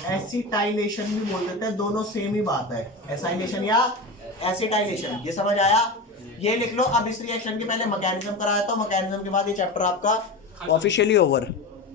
एसिटाइलेशन भी बोल देते हैं, दोनों सेम ही बात है, एसाइलेशन या एसिटाइलेशन। ये समझ आया? ये लिख लो। अब इस रिएक्शन के पहले मैकेनिज्म कराया था, मैकेनिज्म के बाद ये चैप्टर आपका ऑफिशियली ओवर।